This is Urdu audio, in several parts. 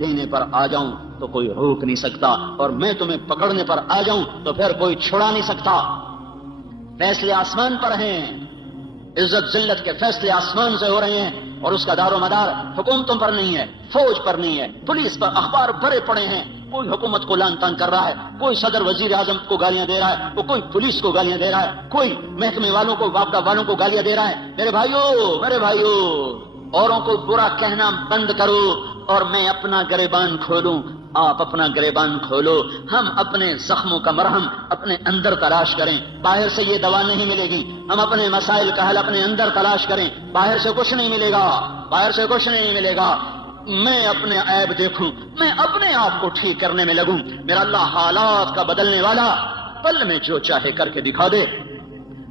دینے پر آ جاؤں تو کوئی روک نہیں سکتا، اور میں تمہیں پکڑنے پر آ جاؤں تو پھر کوئی چھڑا نہیں سکتا۔ فیصلے آسمان پر ہیں، عزت ذلت کے فیصلے آسمان سے ہو رہے ہیں، اور اس کا دار و مدار حکومتوں پر نہیں ہے، فوج پر نہیں ہے، پولیس پر اخبار بھرے پڑے ہیں۔ کوئی حکومت کو لان تان کر رہا ہے، کوئی صدر وزیر اعظم کو گالیاں دے رہا ہے، کوئی پولیس کو گالیاں دے رہا ہے، کوئی محکمے والوں کو وابڈہ والوں کو گالیاں دے رہا ہے۔ میرے بھائیو اوروں کو برا کہنا بند کرو اور میں اپنا گریبان کھولوں، آپ اپنا گریبان کھولو۔ ہم اپنے زخموں کا مرہم اپنے اندر تلاش کریں، باہر سے یہ دوا نہیں ملے گی۔ ہم اپنے مسائل کا حل اپنے اندر تلاش کریں، باہر سے کچھ نہیں ملے گا، باہر سے کچھ نہیں ملے گا۔ میں اپنے عیب دیکھوں، میں اپنے آپ کو ٹھیک کرنے میں لگوں۔ میرا اللہ حالات کا بدلنے والا، پل میں جو چاہے کر کے دکھا دے۔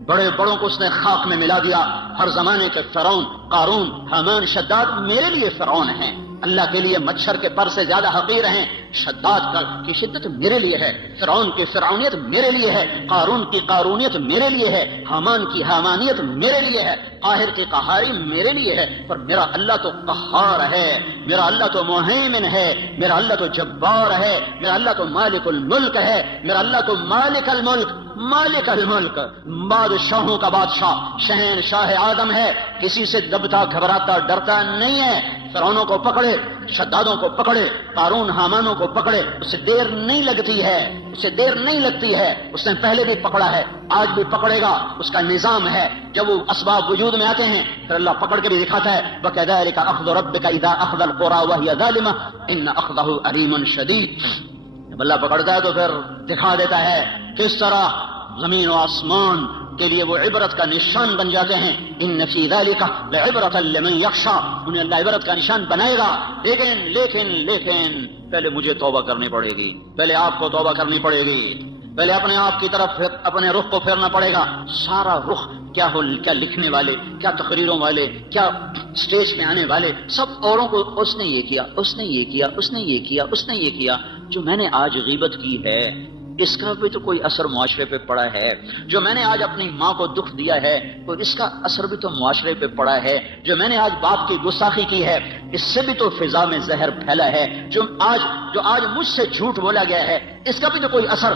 بڑے بڑوں کو اس نے خاک میں ملا دیا۔ ہر زمانے کے فرعون، قارون، حامان، شداد میرے لیے فرعون ہیں، اللہ کے لیے مچھر کے پر سے زیادہ حقیر ہیں۔ شداد کی شدت میرے لیے ہے، فرعون کی فرعونیت میرے لیے ہے، قارون کی قارونیت میرے لیے ہے، حامان کی حامانیت میرے لیے ہے، قاہر کی قہاری میرے لیے ہے۔ پر میرا اللہ تو قہار ہے، میرا اللہ تو مہیمن ہے، میرا اللہ تو جبار ہے، میرا اللہ تو مالک الملک ہے، میرا اللہ تو مالک الملک بادشاہوں کا بادشاہ، شہنشاہ آدم ہے، کسی سے دبتا گھبراتا ڈرتا نہیں ہے۔ فرعونوں کو پکڑے، شدادوں کو پکڑے، قارون حامانوں کو پکڑے، اسے دیر نہیں لگتی ہے، اسے دیر نہیں لگتی ہے۔ اس نے پہلے بھی پکڑا ہے، آج بھی پکڑے گا، اس کا نظام ہے۔ جب وہ اسباب وجود میں آتے ہیں پھر اللہ پکڑ کے بھی دکھاتا ہے، وَكَذَلِكَ أَخْذُ رَبِّكَ إِذَا أَخْذَ الْقُرَىٰ وَهِيَ ظَالِمَةٌ إِنَّ أَخْذَهُ أَلِيمٌ شَدِيدٌ۔ جب اللہ پکڑتا ہے تو پھر دکھا دیتا ہے کس طرح زمین و آسمان کے لیے وہ عبرت کا نشان بن جاتے ہیں۔ ان فی ذلک لعبرۃ لمن یخشی، انہیں اللہ عبرت کا نشان بنائے گا۔ لیکن پہلے مجھے توبہ کرنی پڑے گی، پہلے آپ کو توبہ کرنی پڑے گی، پہلے اپنے آپ کی طرف اپنے رخ کو پھیرنا پڑے گا۔ سارا رخ کیا لکھنے والے، کیا تقریروں والے، کیا سٹیج پہ آنے والے، سب اوروں کو اس نے یہ کیا، اس نے یہ کیا، اس نے یہ کیا، اس نے یہ کیا۔ جو میں نے آج غیبت کی ہے اس کا بھی تو کوئی اثر معاشرے پہ پڑا ہے، جو میں نے آج اپنی ماں کو دکھ دیا ہے تو اس کا اثر بھی تو معاشرے پہ پڑا ہے، جو میں نے آج باپ کی گستاخی کی ہے اس سے بھی تو فضا میں زہر پھیلا ہے، جو آج مجھ سے جھوٹ بولا گیا ہے اس کا بھی تو کوئی اثر،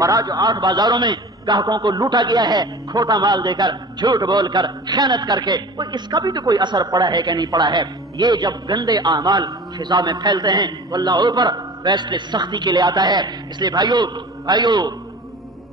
اور آج جو 8 بازاروں میں گاہکوں کو لوٹا گیا ہے کھوٹا مال دے کر، جھوٹ بول کر، خیانت کر کے، تو اس کا بھی تو کوئی اثر پڑا ہے کہ نہیں پڑا ہے۔ یہ جب گندے اعمال فضا میں پھیلتے ہیں تو اللہ اوپر فیصلے سختی کے لیے آتا ہے۔ اس لیے بھائیو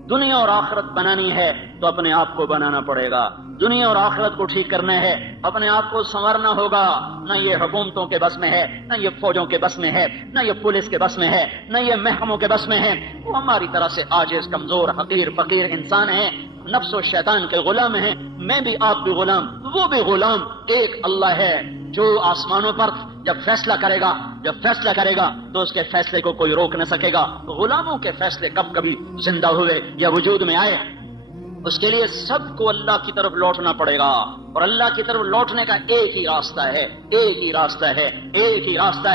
دنیا اور آخرت بنانی ہے تو اپنے آپ کو بنانا پڑے گا، دنیا اور آخرت کو ٹھیک کرنا ہے، اپنے آپ کو سنورنا ہوگا۔ نہ یہ حکومتوں کے بس میں ہے، نہ یہ فوجوں کے بس میں ہے، نہ یہ پولیس کے بس میں ہے، نہ یہ محکموں کے بس میں ہے۔ وہ ہماری طرح سے عاجز، کمزور، حقیر، فقیر انسان ہیں، نفس و شیطان کے غلام ہیں، میں بھی، آپ بھی غلام، وہ بھی غلام۔ ایک اللہ ہے جو آسمانوں پر جب فیصلہ کرے گا تو اس کے فیصلے کو کوئی روک نہ سکے گا۔ غلاموں کے فیصلے کب کبھی زندہ ہوئے یا وجود میں آئے، اس کے لیے سب کو اللہ کی طرف لوٹنا پڑے گا، اور اللہ کی طرف لوٹنے کا ایک ہی راستہ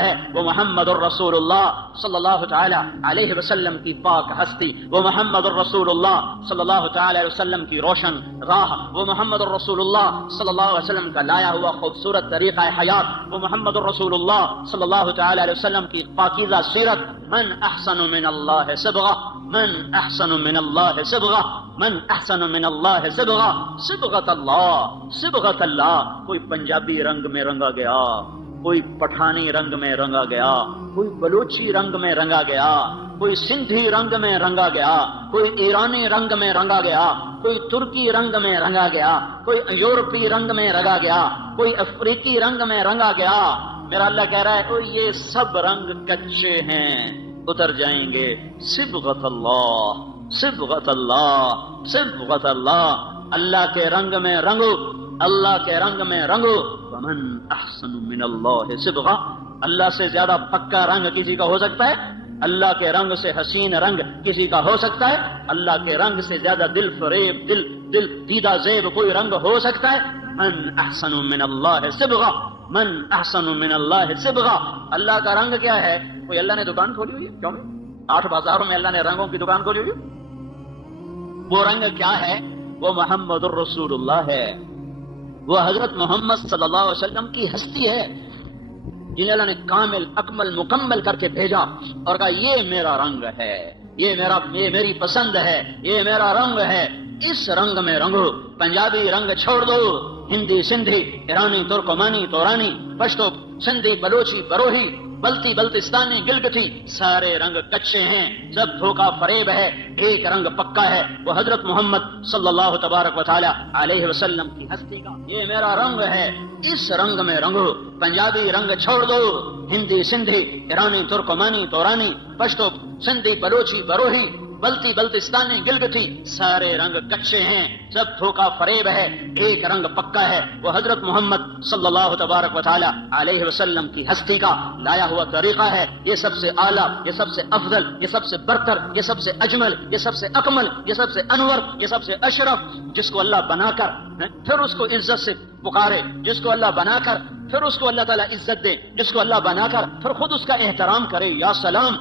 ہے، وہ محمد الرسول اللہ صلی اللہ تعالی علیہ وسلم کی پاک ہستی، وہ محمد الرسول اللہ صلی اللہ تعالی علیہ وسلم کی روشن راہ، وہ محمد الرسول اللہ صلی اللہ علیہ وسلم کا لایا ہوا خوبصورت طریقہ حیات، وہ محمد الرسول اللہ صلی اللہ تعالی علیہ وسلم کی پاکیزہ سیرت۔ من احسن من اللہ صبغہ، من احسن من اللہ صبغہ، من احسن من اللہ صبغہ، صبغۃ اللہ۔ کوئی پنجابی رنگ میں رنگا گیا، کوئی پٹھانی رنگ میں رنگا گیا، کوئی بلوچی رنگ میں رنگا گیا، کوئی سندھی رنگ میں رنگا گیا، کوئی ایرانی رنگ میں رنگا گیا، کوئی ترکی رنگ میں رنگا گیا، کوئی یورپی رنگ میں رنگا گیا، کوئی افریقی رنگ میں رنگا گیا۔ میرا اللہ کہہ رہا ہے کہ یہ سب رنگ کچے ہیں، اتر جائیں گے۔ صبغۃ اللہ، صبغۃ اللہ، صبغۃ اللہ۔ اللہ کے رنگ میں رنگو، اللہ کے رنگ میں رنگو۔ ومن احسن من اللہ صبغہ، اللہ سے زیادہ پکا رنگ کسی کا ہو سکتا ہے؟ اللہ کے رنگ سے حسین رنگ کسی کا ہو سکتا ہے؟ اللہ کے رنگ سے زیادہ دل فریب، دل دیدہ زیب کوئی رنگ ہو سکتا ہے؟ من احسن من اللہ صبغہ، من احسن من اللہ صبغہ۔ اللہ کا رنگ کیا ہے؟ کوئی اللہ نے دکان کھولی ہوئی ہے؟ کیوں نہیں؟ 8 بازاروں میں اللہ نے رنگوں کی دکان کھولی ہوئی ہے۔ وہ رنگ کیا ہے؟ وہ محمد الرسول اللہ ہے، وہ حضرت محمد صلی اللہ علیہ وسلم کی ہستی ہے۔ جنہیں اللہ نے کامل اکمل مکمل کر کے بھیجا اور کہا یہ میرا رنگ ہے، یہ میری پسند ہے، یہ میرا رنگ ہے، اس رنگ میں رنگو۔ پنجابی رنگ چھوڑ دو، ہندی سندھی ایرانی ترکمانی تورانی پشتو سندھی بلوچی بروہی بلتی بلتستانی گلگتی، سارے رنگ کچے ہیں، سب دھوکہ فریب ہے، ایک رنگ پکا ہے، وہ حضرت محمد صلی اللہ تبارک و تعالی علیہ وسلم کی ہستی کا۔ یہ میرا رنگ ہے، اس رنگ میں رنگو۔ پنجابی رنگ چھوڑ دو، ہندی سندھی ایرانی ترکمانی تورانی پشتو سندھی بلوچی بروہی بلتی بلتستانی گلگتی، سارے رنگ کچے ہیں، سب دھوکہ فریب ہے، ایک رنگ پکا ہے، وہ حضرت محمد صلی اللہ تبارک و تعالی علیہ وسلم کی ہستی کا لایا ہوا طریقہ ہے۔ یہ سب سے اعلیٰ، یہ سب سے افضل، یہ سب سے برتر، یہ سب سے اجمل، یہ سب سے اکمل، یہ سب سے انور، یہ سب سے اشرف، جس کو اللہ بنا کر پھر اس کو عزت سے پکارے، جس کو اللہ بنا کر پھر اس کو اللہ تعالیٰ عزت دے، جس کو اللہ بنا کر پھر خود اس کا احترام کرے۔ یا سلام،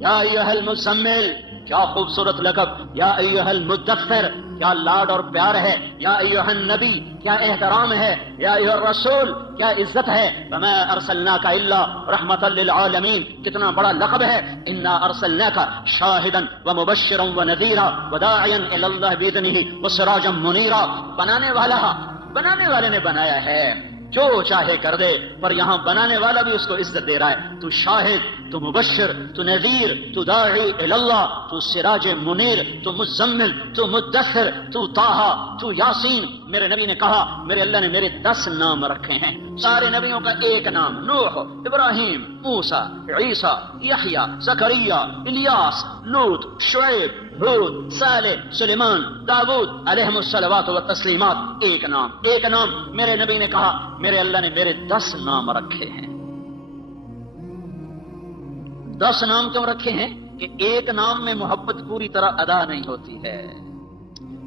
یا ایھا المزمل، کیا خوبصورت لقب، یا ایھا المدثر، کیا لاڈ اور پیار ہے، یا ایھا النبی، کیا احترام ہے، یا ایھا الرسول، کیا عزت ہے۔ وما ارسلناک الا رحمۃ للعالمین، کتنا بڑا لقب ہے۔ انا ارسلناک شاہدا ومبشرا ونذیرا وداعیا الی اللہ باذنہ وسراجا منیرا۔ بنانے والے نے بنایا ہے، جو چاہے کر دے، پر یہاں بنانے والا بھی اس کو عزت دے رہا ہے۔ تو شاہد، تو مبشر، تو نذیر، تو داعی اللہ، تو سراج منیر، تو مزمل، تو مدثر، تو طٰہٰ، تو یاسین۔ میرے نبی نے کہا میرے اللہ نے میرے 10 نام رکھے ہیں، سارے نبیوں کا ایک نام، نوح، ابراہیم، موسیٰ، عیسیٰ، یحییٰ، زکریا، الیاس، لوط، شعیب، ہود، صالح، سلیمان، داؤد علیہم الصلوات والتسلیمات۔ ایک نام میرے نبی نے کہا میرے اللہ نے میرے 10 نام رکھے ہیں۔ 10 نام کیوں رکھے ہیں؟ کہ ایک نام میں محبت پوری طرح ادا نہیں ہوتی ہے،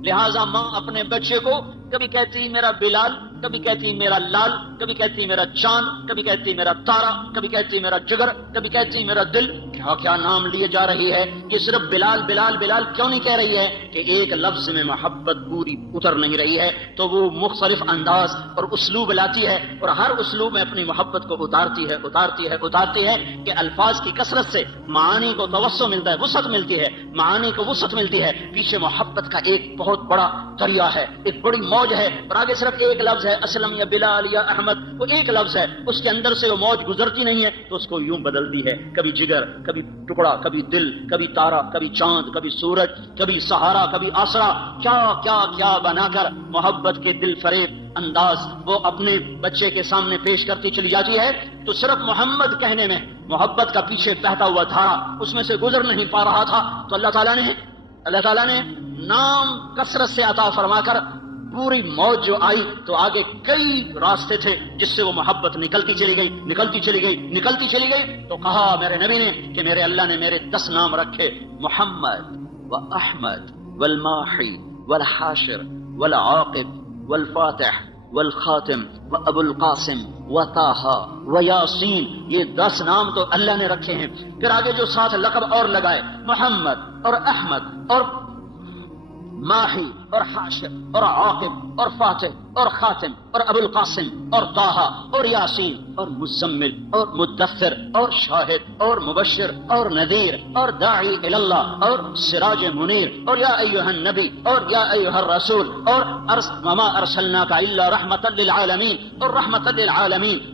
لہذا ماں اپنے بچے کو کبھی کہتی میرا بلال، کبھی کہتی میرا لال، کبھی کہتی میرا چاند، کبھی کہتی میرا تارا، کبھی کہتی میرا جگر، کبھی کہتی میرا دل۔ کیا کیا نام لیے جا رہی ہے؟ یہ صرف بلال بلال بلال کیوں نہیں کہہ رہی ہے؟ کہ ایک لفظ میں محبت پوری اتر نہیں رہی ہے، تو وہ مختلف انداز اور اسلوب لاتی ہے، اور ہر اسلوب میں اپنی محبت کو اتارتی ہے کہ الفاظ کی کثرت سے معانی کو توسع ملتا ہے، وسعت ملتی ہے، معانی کو وسعت ملتی ہے۔ پیچھے محبت کا ایک بہت بڑا دریا ہے، ایک بڑی موج ہے، اور آگے صرف ایک لفظ ہے، اسلم یا بلال یا احمد، وہ ایک لفظ ہے، اس کے اندر سے وہ موج گزرتی نہیں ہے، تو اس کو یوں بدلتی ہے، کبھی جگر، کبھی ٹکڑا، کبھی دل، کبھی تارا، کبھی چاند، کبھی سورج، کبھی سہارا، کبھی آسرا، کیا کیا کیا بنا کر محبت کے دل فریب انداز وہ اپنے بچے کے سامنے پیش کرتی چلی جاتی ہے۔ تو صرف محمد کہنے میں محبت کا پیچھے بہتا ہوا دھارا اس میں سے گزر نہیں پا رہا تھا، تو اللہ تعالیٰ نے نام کثرت سے عطا فرما کر پوری موج جو آئی، تو آگے کئی راستے تھے جس سے وہ محبت نکلتی چلی گئی۔ تو کہا میرے نبی نے کہ میرے اللہ نے میرے 10 نام رکھے، محمد و احمد والماحی والحاشر والعاقب والفاتح والخاتم و ابو القاسم و طٰہٰ و یاسین۔ یہ 10 نام تو اللہ نے رکھے ہیں، پھر آگے جو 7 لقب اور لگائے، محمد اور احمد اور ماہی اور حاشر اور عاقب اور فاتح اور خاتم اور ابو القاسم اور طٰہٰ اور یاسین اور مزمل اور مدثر اور شاہد اور مبشر اور نذیر اور داعی الی اللہ اور سراج منیر اور یا ایھا النبی اور یا ایھا الرسول اور وما ارسلناک الا رحمۃ للعالمین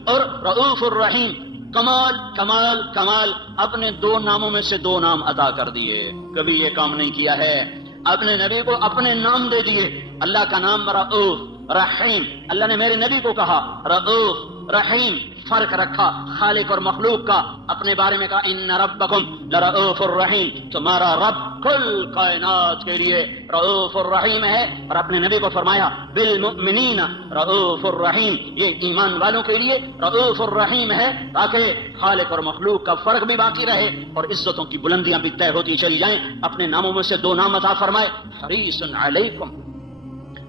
اور رؤوف الرحیم۔ کمال اپنے 2 ناموں میں سے 2 نام عطا کر دیے، کبھی یہ کام نہیں کیا ہے، اپنے نبی کو اپنے نام دے دیے۔ اللہ کا نام رؤوف رحیم، اللہ نے میرے نبی کو کہا رؤوف رحیم، فرق رکھا خالق اور مخلوق کا، اپنے بارے میں کہا ان ربکم لرؤوف الرحیم، تمہارا رب کل کائنات کے لیے رؤوف الرحیم ہے، اور اپنے نبی کو فرمایا بالمؤمنین رؤوف الرحیم، یہ ایمان والوں کے لیے رؤوف الرحیم ہے، تاکہ خالق اور مخلوق کا فرق بھی باقی رہے اور عزتوں کی بلندیاں بھی طے ہوتی چلی جائیں۔ اپنے ناموں میں سے 2 نام عطا فرمائے، حریص علیکم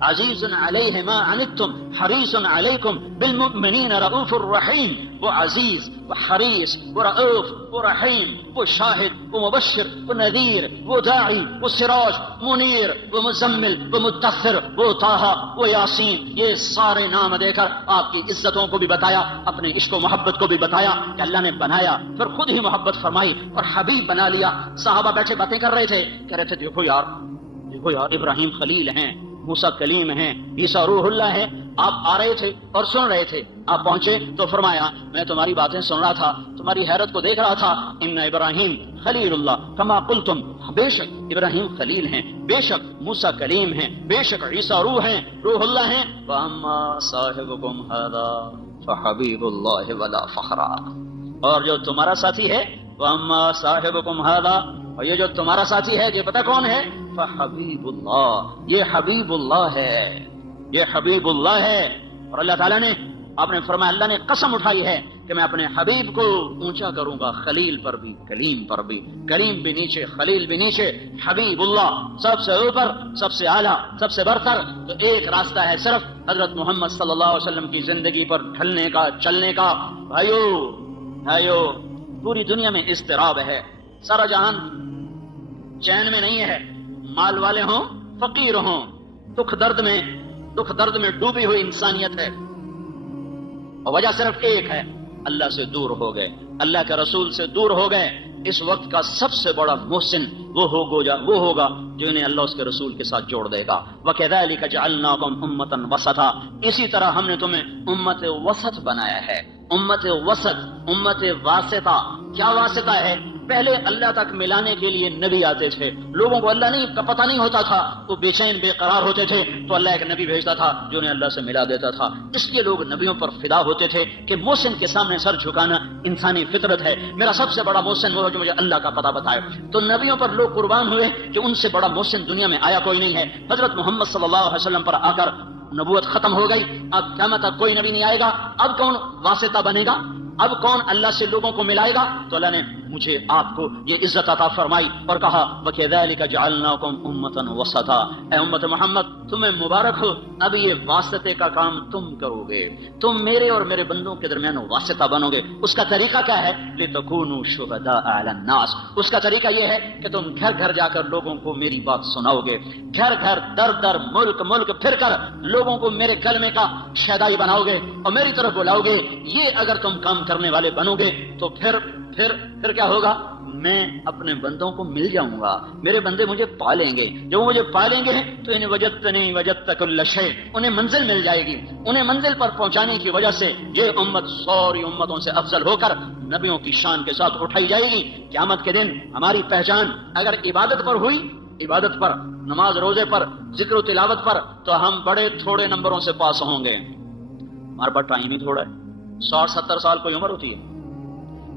عزیز علیہ ما عنتم حریص علیکم بالمؤمنین رؤوف الرحیم. وہ عزیز، وہ حریص، وہ رؤوف، وہ رحیم، وہ شاہد، وہ مبشر، وہ نذیر، وہ داعی، وہ سراج منیر، وہ مزمل، وہ مدثر، وہ طٰہٰ، وہ یاسین. یہ سارے نام دے کر آپ کی عزتوں کو بھی بتایا، اپنے عشق و محبت کو بھی بتایا کہ اللہ نے بنایا، پھر خود ہی محبت فرمائی اور حبیب بنا لیا. صحابہ بیٹھے باتیں کر رہے تھے، کہہ رہے تھے دیکھو یار ابراہیم خلیل ہیں، موسیٰ کلیم ہیں، عیسیٰ روح اللہ ہیں. آپ آ رہے تھے اور سن رہے تھے. آپ پہنچے تو فرمایا میں تمہاری باتیں سن رہا تھا، تمہاری حیرت کو دیکھ رہا تھا. ان ابراہیم خلیل اللہ کما قلتم، بے شک ابراہیم خلیل ہیں، بے شک موسیٰ کلیم ہیں، بے شک عیسیٰ روح اللہ ہیں. واما صاحبکم ھذا فحبیب اللہ ولا فخرا. اور جو تمہارا ساتھی ہے، واما صاحبکم ھذا، اور یہ جو تمہارا ساتھی ہے یہ پتہ کون ہے؟ فحبیب اللہ، یہ حبیب اللہ ہے، یہ حبیب اللہ ہے. اور اللہ تعالیٰ نے، آپ نے فرمایا اللہ نے قسم اٹھائی ہے کہ میں اپنے حبیب کو اونچا کروں گا، خلیل پر بھی، کلیم پر بھی. کلیم بھی نیچے، خلیل بھی نیچے، حبیب اللہ سب سے اوپر، سب سے اعلیٰ، سب سے برتر. تو ایک راستہ ہے صرف حضرت محمد صلی اللہ علیہ وسلم کی زندگی پر ڈھلنے کا، چلنے کا. بھائیو پوری دنیا میں اضطراب ہے، سارا جہان چین میں نہیں ہے. مال والے ہوں، فقیر ہوں، دکھ درد میں ڈوبی ہوئی انسانیت ہے. اور وجہ صرف ایک ہے، اللہ سے دور ہو گئے، اللہ کے رسول سے دور ہو گئے. اس وقت کا سب سے بڑا محسن وہ ہوگا جو انہیں اللہ اس کے رسول کے ساتھ جوڑ دے گا. وَكَذَلِكَ جَعَلْنَاكُمْ أُمَّةً وَسَطًا، اسی طرح ہم نے تمہیں امت وسط بنایا ہے. امت وسط، امت واسطہ. کیا واسطہ ہے؟ پہلے اللہ تک ملانے کے لیے نبی آتے تھے، لوگوں کو اللہ کا پتہ نہیں ہوتا تھا، وہ بے چین بے قرار ہوتے تھے، تو اللہ ایک نبی بھیجتا تھا جو انہیں اللہ سے ملا دیتا تھا. اس لیے لوگ نبیوں پر فدا ہوتے تھے کہ محسن کے سامنے سر جھکانا انسانی فطرت ہے. میرا سب سے بڑا محسن وہ ہے جو مجھے اللہ کا پتہ بتائے. تو نبیوں پر لوگ قربان ہوئے کہ ان سے بڑا محسن دنیا میں آیا کوئی نہیں ہے. حضرت محمد صلی اللہ علیہ وسلم پر آ کر نبوت ختم ہو گئی، اب قیامت تک کوئی نبی نہیں آئے گا. اب کون واسطہ بنے گا؟ اب کون اللہ سے لوگوں کو ملائے گا؟ تو اللہ نے مجھے آپ کو یہ عزت عطا فرمائی اور کہا وَكَذَلِكَ جَعَلْنَاكُمْ أُمَّةً وَسَطًا. اے امت محمد تمہیں مبارک ہو، اب یہ واسطے کا کام تم کرو گے، تم میرے اور میرے بندوں کے درمیان واسطہ بنو گے. اس کا طریقہ کیا ہے؟ لِتَكُونُوا شُهَدَاءَ عَلَى النَّاسِ. اس کا طریقہ یہ ہے کہ تم گھر گھر جا کر لوگوں کو میری بات سناؤ گے، گھر گھر در در ملک پھر کر لوگوں کو میرے کلمے کا شہدائی بناؤ گے اور میری طرف بلاؤ گے. یہ اگر تم کام کرنے والے بنو گے تو پھر کیا ہوگا؟ میں اپنے بندوں کو مل جاؤں گا، میرے بندے مجھے پالیں گے. جب وہ مجھے پالیں گے تو انہیں وجدت کل شیء، انہیں منزل مل جائے گی. انہیں منزل پر پہنچانے کی وجہ سے یہ امت ساری امتوں سے افضل ہو کر نبیوں کی شان کے ساتھ اٹھائی جائے گی. قیامت کے دن ہماری پہچان اگر عبادت پر ہوئی، عبادت پر، نماز روزے پر، ذکر و تلاوت پر، تو ہم بڑے تھوڑے نمبروں سے پاس ہوں گے. ہمارے پاس ٹائم ہی تھوڑا ہے، 60-70 سال کوئی عمر ہوتی ہے.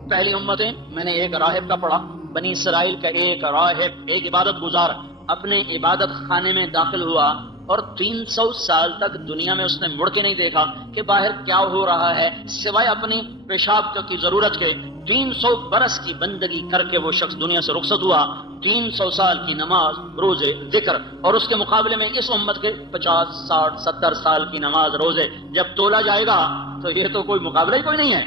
پہلی امتیں، میں نے ایک راہب کا پڑھا، بنی اسرائیل کا ایک راہب، ایک عبادت گزار اپنے عبادت خانے میں داخل ہوا اور 300 سال تک دنیا میں اس نے مڑ کے نہیں دیکھا کہ باہر کیا ہو رہا ہے سوائے اپنی پیشاب کی ضرورت کے. 300 برس کی بندگی کر کے وہ شخص دنیا سے رخصت ہوا. 300 سال کی نماز، روزے، ذکر، اور اس کے مقابلے میں اس امت کے 50 60 70 سال کی نماز، روزے جب تولا جائے گا تو یہ تو کوئی مقابلہ ہی کوئی نہیں ہے،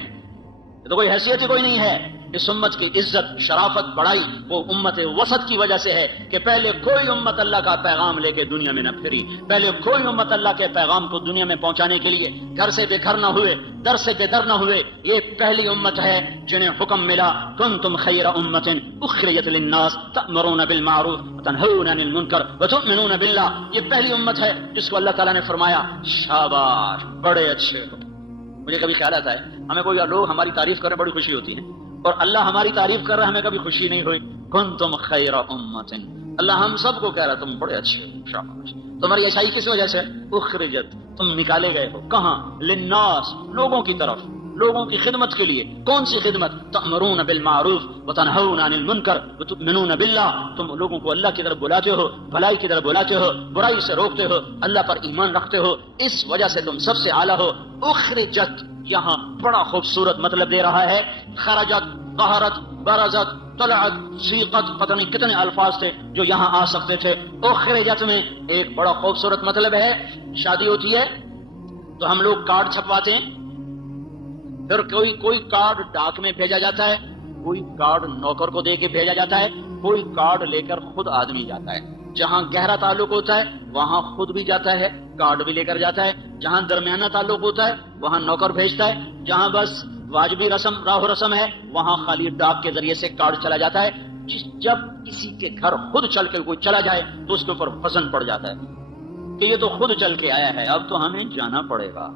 یہ تو کوئی حیثیت ہی کوئی نہیں ہے. اس امت کی عزت، شرافت، بڑائی وہ امت وسط کی وجہ سے ہے کہ پہلے کوئی امت اللہ کا پیغام لے کے دنیا میں نہ پھری، پہلے کوئی امت اللہ کے پیغام کو دنیا میں پہنچانے کے لیے گھر سے بے گھر نہ ہوئے، در سے بے در نہ ہوئے. یہ پہلی امت ہے جنہیں حکم ملا کنتم خیر امت اخرجت للناس تأمرون بالمعروف وتنہون عن المنکر وتؤمنون باللہ. یہ پہلی امت ہے جس کو اللہ تعالیٰ نے فرمایا شاباش، بڑے اچھے ہو. مجھے کبھی خیال آتا ہے ہمیں کوئی لوگ ہماری تعریف کریں بڑی خوشی ہوتی ہے، اور اللہ ہماری تعریف کر رہا ہے ہمیں کبھی خوشی نہیں ہوئی. کنتم خیر امت، اللہ ہم سب کو کہہ رہا تم بڑے اچھے ہو، شاباش. تمہاری اچھائی کس وجہ سے؟ اخرجت، تم نکالے گئے ہو. کہاں؟ للناس، لوگوں کی طرف. لوگوں کی خدمت کے لیے. کون سی خدمت؟ تأمرون بالمعروف وتنہون عن المنکر وتؤمنون باللہ. تم لوگوں کو اللہ کی طرف بلاتے ہو، بھلائی کی طرف بلاتے ہو، برائی سے روکتے ہو، اللہ پر ایمان رکھتے ہو، اس وجہ سے تم سب سے اعلیٰ ہو. اخرجت یہاں بڑا خوبصورت مطلب دے رہا ہے. خرجت، قہرت، برزت، طلعت، سیقت، پتہ نہیں کتنے الفاظ تھے جو یہاں آ سکتے تھے. اخرجت میں ایک بڑا خوبصورت مطلب ہے. شادی ہوتی ہے تو ہم لوگ کارڈ چھپواتے ہیں، پھر کوئی کارڈ ڈاک میں بھیجا جاتا ہے، کوئی کارڈ نوکر کو دے کے بھیجا جاتا ہے، کوئی کارڈ لے کر خود آدمی جاتا ہے. جہاں گہرا تعلق ہوتا ہے وہاں خود بھی جاتا ہے، کارڈ بھی لے کر جاتا ہے. جہاں درمیانہ تعلق ہوتا ہے وہاں نوکر بھیجتا ہے. جہاں بس واجبی راہ رسم ہے وہاں خالی ڈاک کے ذریعے سے کارڈ چلا جاتا ہے. جب کسی کے گھر خود چل کے کوئی چلا جائے تو اس کے اوپر وزن پڑ جاتا ہے کہ یہ تو خود چل کے آیا ہے، اب تو ہمیں جانا پڑے گا.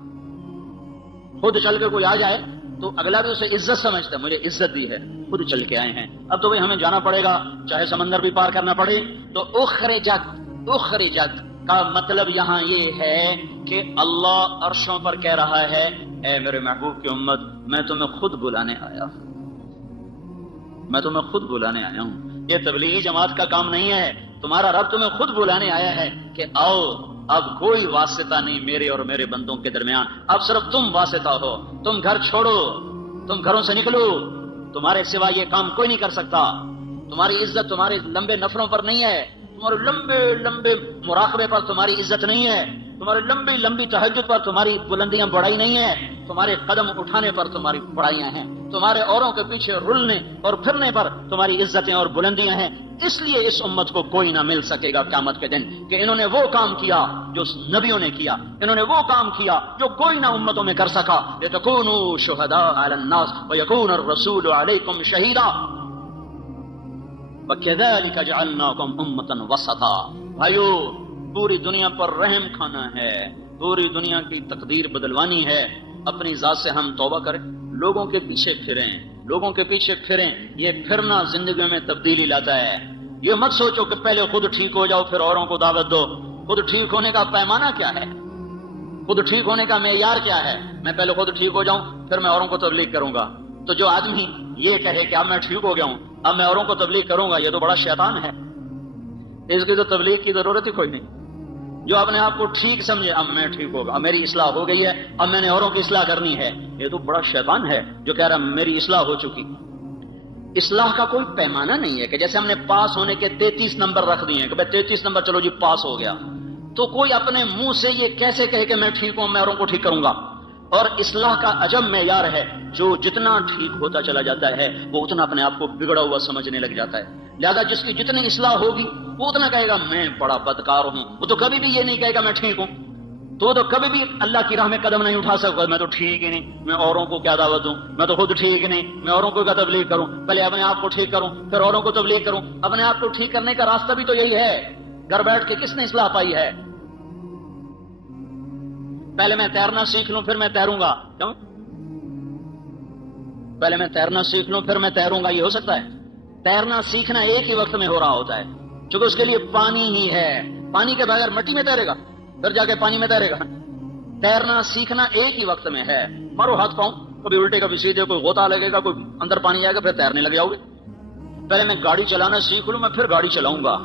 خود چل کے کوئی آ جائے تو اگلا بھی اسے عزت سمجھتا ہے، مجھے عزت دی ہے، خود چل کے آئے ہیں، اب تو ہمیں جانا پڑے گا چاہے سمندر بھی پار کرنا پڑے. تو اخرجت کا مطلب یہاں یہ ہے کہ اللہ عرشوں پر کہہ رہا ہے اے میرے محبوب کی امت، میں تمہیں خود بلانے آیا ہوں، میں تمہیں خود بلانے آیا ہوں. یہ تبلیغی جماعت کا کام نہیں ہے، تمہارا رب تمہیں خود بلانے آیا ہے کہ آؤ، اب کوئی واسطہ نہیں میرے اور میرے بندوں کے درمیان، اب صرف تم واسطہ ہو. تم گھر چھوڑو، تم گھروں سے نکلو، تمہارے سوا یہ کام کوئی نہیں کر سکتا. تمہاری عزت تمہارے لمبے نفلوں پر نہیں ہے، تمہارے لمبے لمبے مراقبے پر تمہاری عزت نہیں ہے، تمہاری لمبی لمبی تہجد پر تمہاری بلندیاں بڑائی نہیں ہے، تمہارے قدم اٹھانے پر تمہاری بڑائیاں ہیں، تمہارے اوروں کے پیچھے رلنے اور پھرنے پر تمہاری عزتیں اور بلندیاں ہیں. اس لیے اس امت کو کوئی نہ مل سکے گا قیامت کے دن کہ انہوں نے وہ کام کیا جو نبیوں نے کیا، انہوں نے وہ کام کیا جو کوئی نہ امتوں میں کر سکا. لِتَكُونُوا شُهَدَاءَ عَلَى النَّاسِ وَيَكُونَ الرَّسُولُ عَلَيْكُمْ شَهِيدًا وَكَذَلِكَ جَعَلْنَاكُمْ أُمَّةً وَسَطًا. بھائیو، پوری دنیا پر رحم کھانا ہے، پوری دنیا کی تقدیر بدلوانی ہے. اپنی ذات سے ہم توبہ کریں، لوگوں کے پیچھے پھریں، لوگوں کے پیچھے پھریں. یہ پھرنا زندگی میں تبدیلی لاتا ہے. یہ مت سوچو کہ پہلے خود ٹھیک ہو جاؤ پھر اوروں کو دعوت دو. خود ٹھیک ہونے کا پیمانہ کیا ہے؟ خود ٹھیک ہونے کا معیار کیا ہے؟ میں پہلے خود ٹھیک ہو جاؤں پھر میں اوروں کو تبلیغ کروں گا. تو جو آدمی یہ کہے کہ اب میں ٹھیک ہو گیا ہوں اب میں اوروں کو تبلیغ کروں گا، یہ تو بڑا شیطان ہے. اس کی تو تبلیغ کی ضرورت ہی کوئی نہیں. جو اپنے آپ کو ٹھیک سمجھے اب میں ٹھیک ہوگا، اب میری اصلاح ہو گئی ہے، اب میں نے اوروں کی اصلاح کرنی ہے، یہ تو بڑا شیطان ہے جو کہہ رہا میری اصلاح ہو چکی. اصلاح کا کوئی پیمانہ نہیں ہے کہ جیسے ہم نے پاس ہونے کے 33 نمبر رکھ دیے ہیں کہ بھائی 33 نمبر چلو جی پاس ہو گیا، تو کوئی اپنے منہ سے یہ کیسے کہے کہ میں ٹھیک ہوں میں اوروں کو ٹھیک کروں گا. اور اصلاح کا عجب معیار ہے، جو جتنا ٹھیک ہوتا چلا جاتا ہے وہ اتنا اپنے آپ کو بگڑا ہوا سمجھنے لگ جاتا ہے. لہذا جس کی جتنی اصلاح ہوگی وہ اتنا کہے گا میں بڑا بدکار ہوں. وہ تو کبھی بھی یہ نہیں کہے گا میں ٹھیک ہوں، تو کبھی بھی اللہ کی راہ میں قدم نہیں اٹھا سکتا. میں تو ٹھیک ہی نہیں، میں اوروں کو کیا دعوت دوں، میں تو خود ٹھیک نہیں، میں اوروں کو کیا تبلیغ کروں. پہلے اپنے آپ کو ٹھیک کروں پھر اوروں کو تبلیغ کروں. اپنے آپ کو ٹھیک کرنے کا راستہ بھی تو یہی ہے. گھر بیٹھ کے کس نے اصلاح پائی ہے؟ پہلے میں تیرنا سیکھ لوں پھر میں تیروں گا. کیوں؟ پہلے میں تیرنا سیکھ لوں پھر میں تیروں گا، یہ ہو سکتا ہے؟ تیرنا سیکھنا ایک ہی وقت میں ہو رہا ہوتا ہے، چونکہ اس کے لیے پانی ہی ہے. پانی کے بغیر مٹی میں تیرے گا پھر جا کے پانی میں تیرے گا. تیرنا سیکھنا ایک ہی وقت میں ہے. مارو ہاتھ پاؤں، کبھی الٹے کبھی سیدھے، کوئی غوطہ لگے گا، کوئی اندر پانی جائے گا، پھر تیرنے لگ جاؤ گے. پہلے میں گاڑی چلانا سیکھ لوں میں پھر گاڑی چلاؤں گا.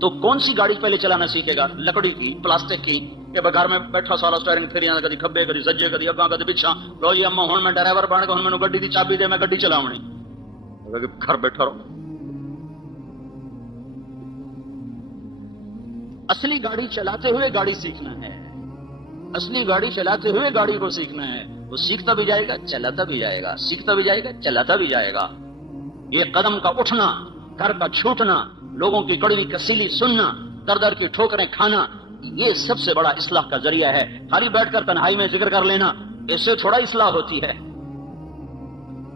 تو کون سی گاڑی پہلے چلانا سیکھے گا؟ لکڑی کی، پلاسٹک کی، کہ گھر میں بیٹھا سارا اسٹیئرنگ پھر کدی کھبے کدی سجے کدی اگاں کدی پچھا، لو جی اما ہوں میں ڈرائیور بن کے ہوں مینوں گڈی دی چابی دے میں گڈی چلاؤں نہیں. گھر بیٹھا رہو. اصلی گاڑی چلاتے ہوئے گاڑی سیکھنا ہے، اصلی گاڑی چلاتے ہوئے گاڑی کو سیکھنا ہے. وہ سیکھتا بھی جائے گا چلاتا بھی جائے گا، سیکھتا بھی جائے گا چلاتا بھی جائے گا. یہ قدم کا اٹھنا، گھر کا چھوٹنا، لوگوں کی کڑوی کسیلی سننا، در در کی ٹھوکریں کھانا، یہ سب سے بڑا اصلاح کا ذریعہ ہے. خالی بیٹھ کر تنہائی میں ذکر کر لینا اس سے تھوڑا اصلاح ہوتی ہے.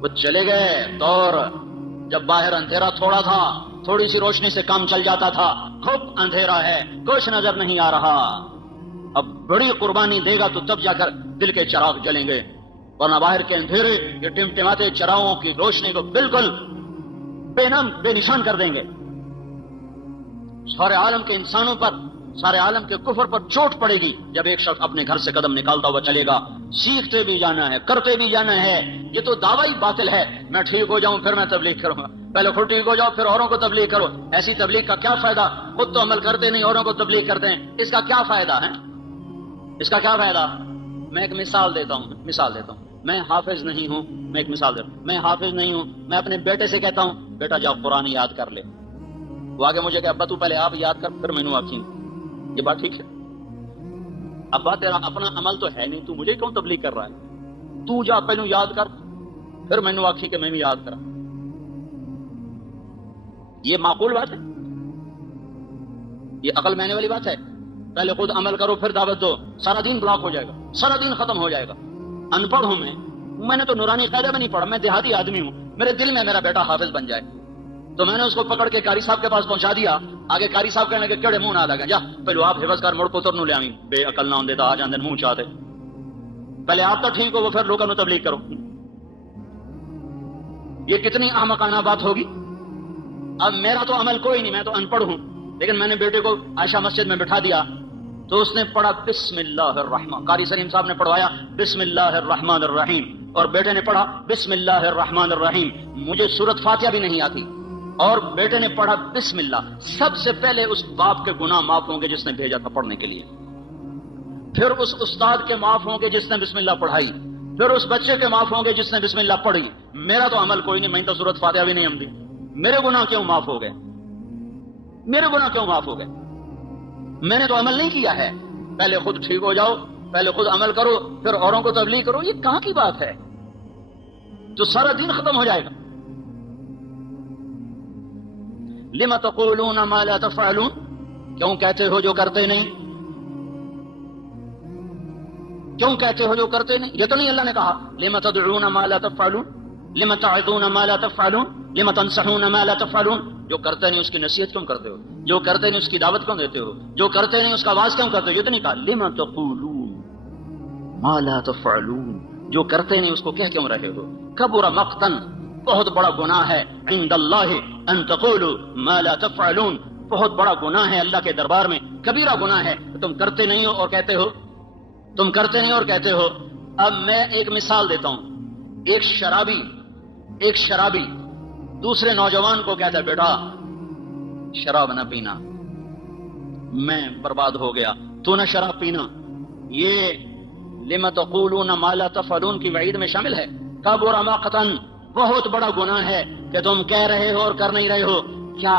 وہ چلے گئے دور جب باہر اندھیرا تھوڑا تھا، تھوڑی سی روشنی سے کام چل جاتا تھا. خوب اندھیرا ہے، کچھ نظر نہیں آ رہا. اب بڑی قربانی دے گا تو تب جا کر دل کے چراغ جلیں گے، ورنہ باہر کے اندھیرے یہ ٹمٹماتے چراغوں کی روشنی کو بالکل بے نام بے نشان کر دیں گے. سارے عالم کے انسانوں پر سارے عالم کے کفر پر چوٹ پڑے گی جب ایک شخص اپنے گھر سے قدم نکالتا ہوا چلے گا. سیکھتے بھی جانا ہے، کرتے بھی جانا ہے. یہ تو دعویٰ ہی باطل ہے. میں ٹھیک ہو جاؤں پھر میں تبلیغ کروں گا. پہلے خود ٹھیک ہو جاؤ پھر اوروں کو تبلیغ کرو. ایسی تبلیغ کا کیا فائدہ؟ خود تو عمل کرتے نہیں، اوروں کو تبلیغ کرتے ہیں. اس کا کیا فائدہ ہے؟ اس کا کیا فائدہ؟ میں ایک مثال دیتا ہوں. میں حافظ نہیں ہوں. میں ایک مثال دیتا ہوں. میں حافظ نہیں ہوں. میں اپنے بیٹے سے کہتا ہوں بیٹا جاؤ قرآن یاد کر لے. وہ آگے مجھے کہ ابا تو پہلے آپ یاد کر پھر میں آخی. یہ بات ٹھیک ہے؟ ابا تیرا اپنا عمل تو ہے نہیں، تو مجھے کیوں تبلیغ کر رہا ہے؟ تو جا پہلو یاد کر پھر میں آخی کہ میں بھی یاد کرا. یہ معقول بات ہے؟ یہ عقل میں آنے والی بات ہے؟ پہلے خود عمل کرو پھر دعوت دو. سارا دین بلاک ہو جائے گا، سارا دین ختم ہو جائے گا. ان پڑھ ہوں میں نے تو نورانی قاعدہ میں نہیں پڑھا. میں دیہاتی آدمی ہوں. میرے دل میں میرا بیٹا حافظ بن جائے تو میں نے اس کو پکڑ کے قاری صاحب کے پاس پہنچا دیا. آگے قاری صاحب کہنے لگے کیڑے منہ نہ لگا جا پہلو آپ حفظ کر مڑ پتر نو لے آویں. بے عقل نہ ہوندے تا آ جاندے منہ چاہتے. پہلے آپ تو ٹھیک ہو وہ پھر لوگوں کو تبلیغ کرو. یہ کتنی احمقانہ بات ہوگی. اب میرا تو عمل کوئی نہیں، میں تو ان پڑھ ہوں. لیکن میں نے بیٹے کو عائشہ مسجد میں بٹھا دیا تو اس نے پڑھا بسم اللہ الرحمن. قاری سلیم صاحب نے پڑھوایا بسم اللہ الرحمن الرحیم اور بیٹے نے پڑھا بسم اللہ الرحمن الرحیم. مجھے سورۃ فاتحہ بھی نہیں آتی اور بیٹے نے پڑھا بسم اللہ. سب سے پہلے اس باپ کے گناہ معاف ہوں گے جس نے بھیجا تھا پڑھنے کے لیے. پھر اس استاد کے معاف ہوں گے جس نے بسم اللہ پڑھائی. پھر اس بچے کے معاف ہوں گے جس نے بسم اللہ پڑھی. میرا تو عمل کوئی نہیں، میں تو سورۃ فاتحہ بھی نہیں ہم دی. میرے گناہ کیوں معاف ہو گئے؟ میرے گناہ کیوں معاف ہو گئے؟ میں نے تو عمل نہیں کیا ہے. پہلے خود ٹھیک ہو جاؤ، پہلے خود عمل کرو پھر اوروں کو تبلیغ کرو. یہ کہاں کی بات ہے؟ تو سارا دین ختم ہو جائے گا. لما تقولون ما لا تفعلون، کیوں کہتے ہو جو کرتے نہیں؟ کیوں کہتے ہو جو کرتے نہیں؟ یہ تو نہیں اللہ نے کہا لما تدعون ما لا تفعلون، لما تعظون ما لا تفعلون، لما تنصحون ما لا تفعلون. جو کرتے نہیں اس کی نصیحت کیوں کرتے ہو؟ جو کرتے نہیں اس کی دعوت کیوں دیتے ہو؟ جو کرتے نہیں اس کا آواز کیوں کرتے ہو؟ یہ تو نہیں کہا لما تقولون ما لا تفعلون. جو کرتے نہیں اس کو کہہ کیوں رہے ہو؟ کبر مقتا، بہت بڑا گناہ ہے عند اللہ ان تقولوا ما لا تفعلون. بہت بڑا گناہ ہے اللہ کے دربار میں، کبیرہ گناہ ہے. تم کرتے نہیں ہو اور کہتے ہو، تم کرتے نہیں اور کہتے ہو. اب میں ایک مثال دیتا ہوں. ایک شرابی دوسرے نوجوان کو کہتا ہے بیٹا شراب نہ پینا، میں برباد ہو گیا، تو نہ شراب پینا. یہ لما تقولون ما لا تفعلون کی وعید میں شامل ہے. کبر مقتا، بہت بڑا گناہ ہے کہ تم کہہ رہے ہو اور کر نہیں رہے ہو. کیا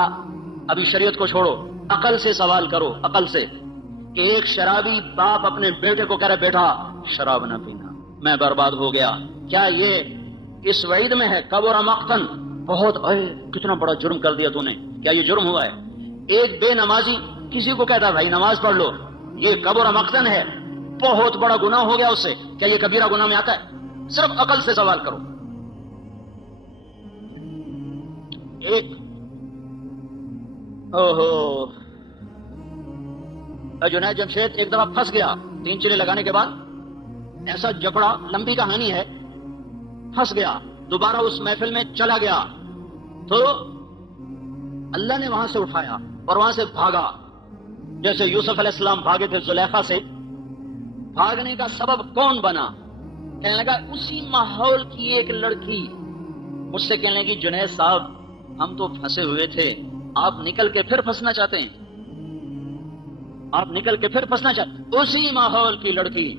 ابھی شریعت کو چھوڑو، عقل سے سوال کرو، عقل سے، کہ ایک شرابی باپ اپنے بیٹے کو کہہ رہے بیٹا شراب نہ پینا، میں برباد ہو گیا. کیا یہ اس وعید میں ہے؟ کبر مقتا، بہت کتنا بڑا جرم کر دیا تو نے. کیا یہ جرم ہوا ہے؟ ایک بے نمازی کسی کو کہتا بھائی نماز پڑھ لو، یہ کبر مقتا ہے، بہت بڑا گناہ ہو گیا اس سے. کیا یہ کبیرہ گناہ میں آتا ہے؟ صرف عقل سے سوال کرو. ایک جنید جمشید ایک دفعہ پھنس گیا 3 چلے لگانے کے بعد. ایسا جکڑا، لمبی کہانی ہے، پھنس گیا. دوبارہ اس محفل میں چلا گیا تو اللہ نے وہاں سے اٹھایا اور وہاں سے بھاگا. جیسے یوسف علیہ السلام بھاگے تھے زلیخا سے. بھاگنے کا سبب کون بنا؟ کہنے لگا اسی ماحول کی ایک لڑکی مجھ سے کہنے لگی جنید صاحب ہم تو پھنسے ہوئے تھے، آپ نکل کے پھر پھنسنا چاہتے ہیں، آپ نکل کے پھر پھنسنا چاہتے ہیں. اسی ماحول کی لڑکی.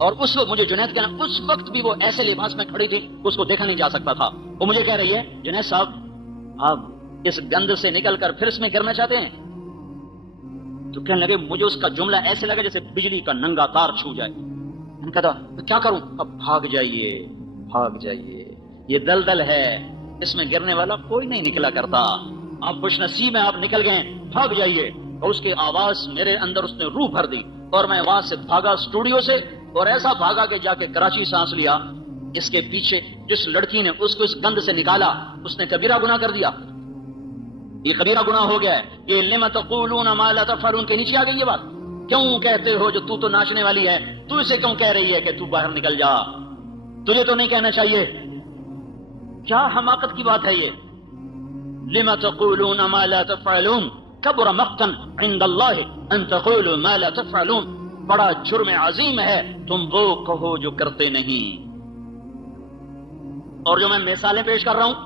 اور اس وقت مجھے جنید کہنا، اس وقت بھی وہ ایسے لباس میں کھڑی تھی اس کو دیکھا نہیں جا سکتا تھا. وہ مجھے کہہ رہی ہے جنید صاحب آپ اس گند سے نکل کر پھر اس میں گرنا چاہتے ہیں. تو کہنے لگے مجھے اس کا جملہ ایسے لگا جیسے بجلی کا ننگا تار چھو جائے. میں نے کہا کیا کروں؟ اب بھاگ جائیے، بھاگ جائیے، یہ دلدل ہے، اس میں گرنے والا کوئی نہیں نکلا کرتا. آپ خوش نصیب ہیں، آپ نکل گئے، بھاگ جائیے. اور اس کی آواز میرے اندر اس نے روح بھر دی اور میں وہاں سے بھاگا اسٹوڈیو سے. اور ایسا بھاگا کہ جا کے کراچی سانس لیا. اس کے پیچھے جس لڑکی نے اس کو اس گند سے نکالا اس نے کبیرہ گناہ کر دیا. یہ کبیرہ گناہ ہو گیا ہے. یہ لما تقولون ما لا تفعلون کے نیچے آ گئی یہ بات. کیوں کہتے ہو جو تو ناچنے والی ہے، تو اسے کیوں کہہ رہی ہے کہ تو باہر نکل جا؟ تجھے تو نہیں کہنا چاہیے. کیا حماقت کی بات ہے یہ. لما تقولون ما لا تفعلون. کبر مقتا عند اللہ ان تقولوا ما لا تفعلون، بڑا جرم عظیم ہے تم وہ کہو جو کرتے نہیں۔ اور جو میں مثالیں پیش کر رہا ہوں،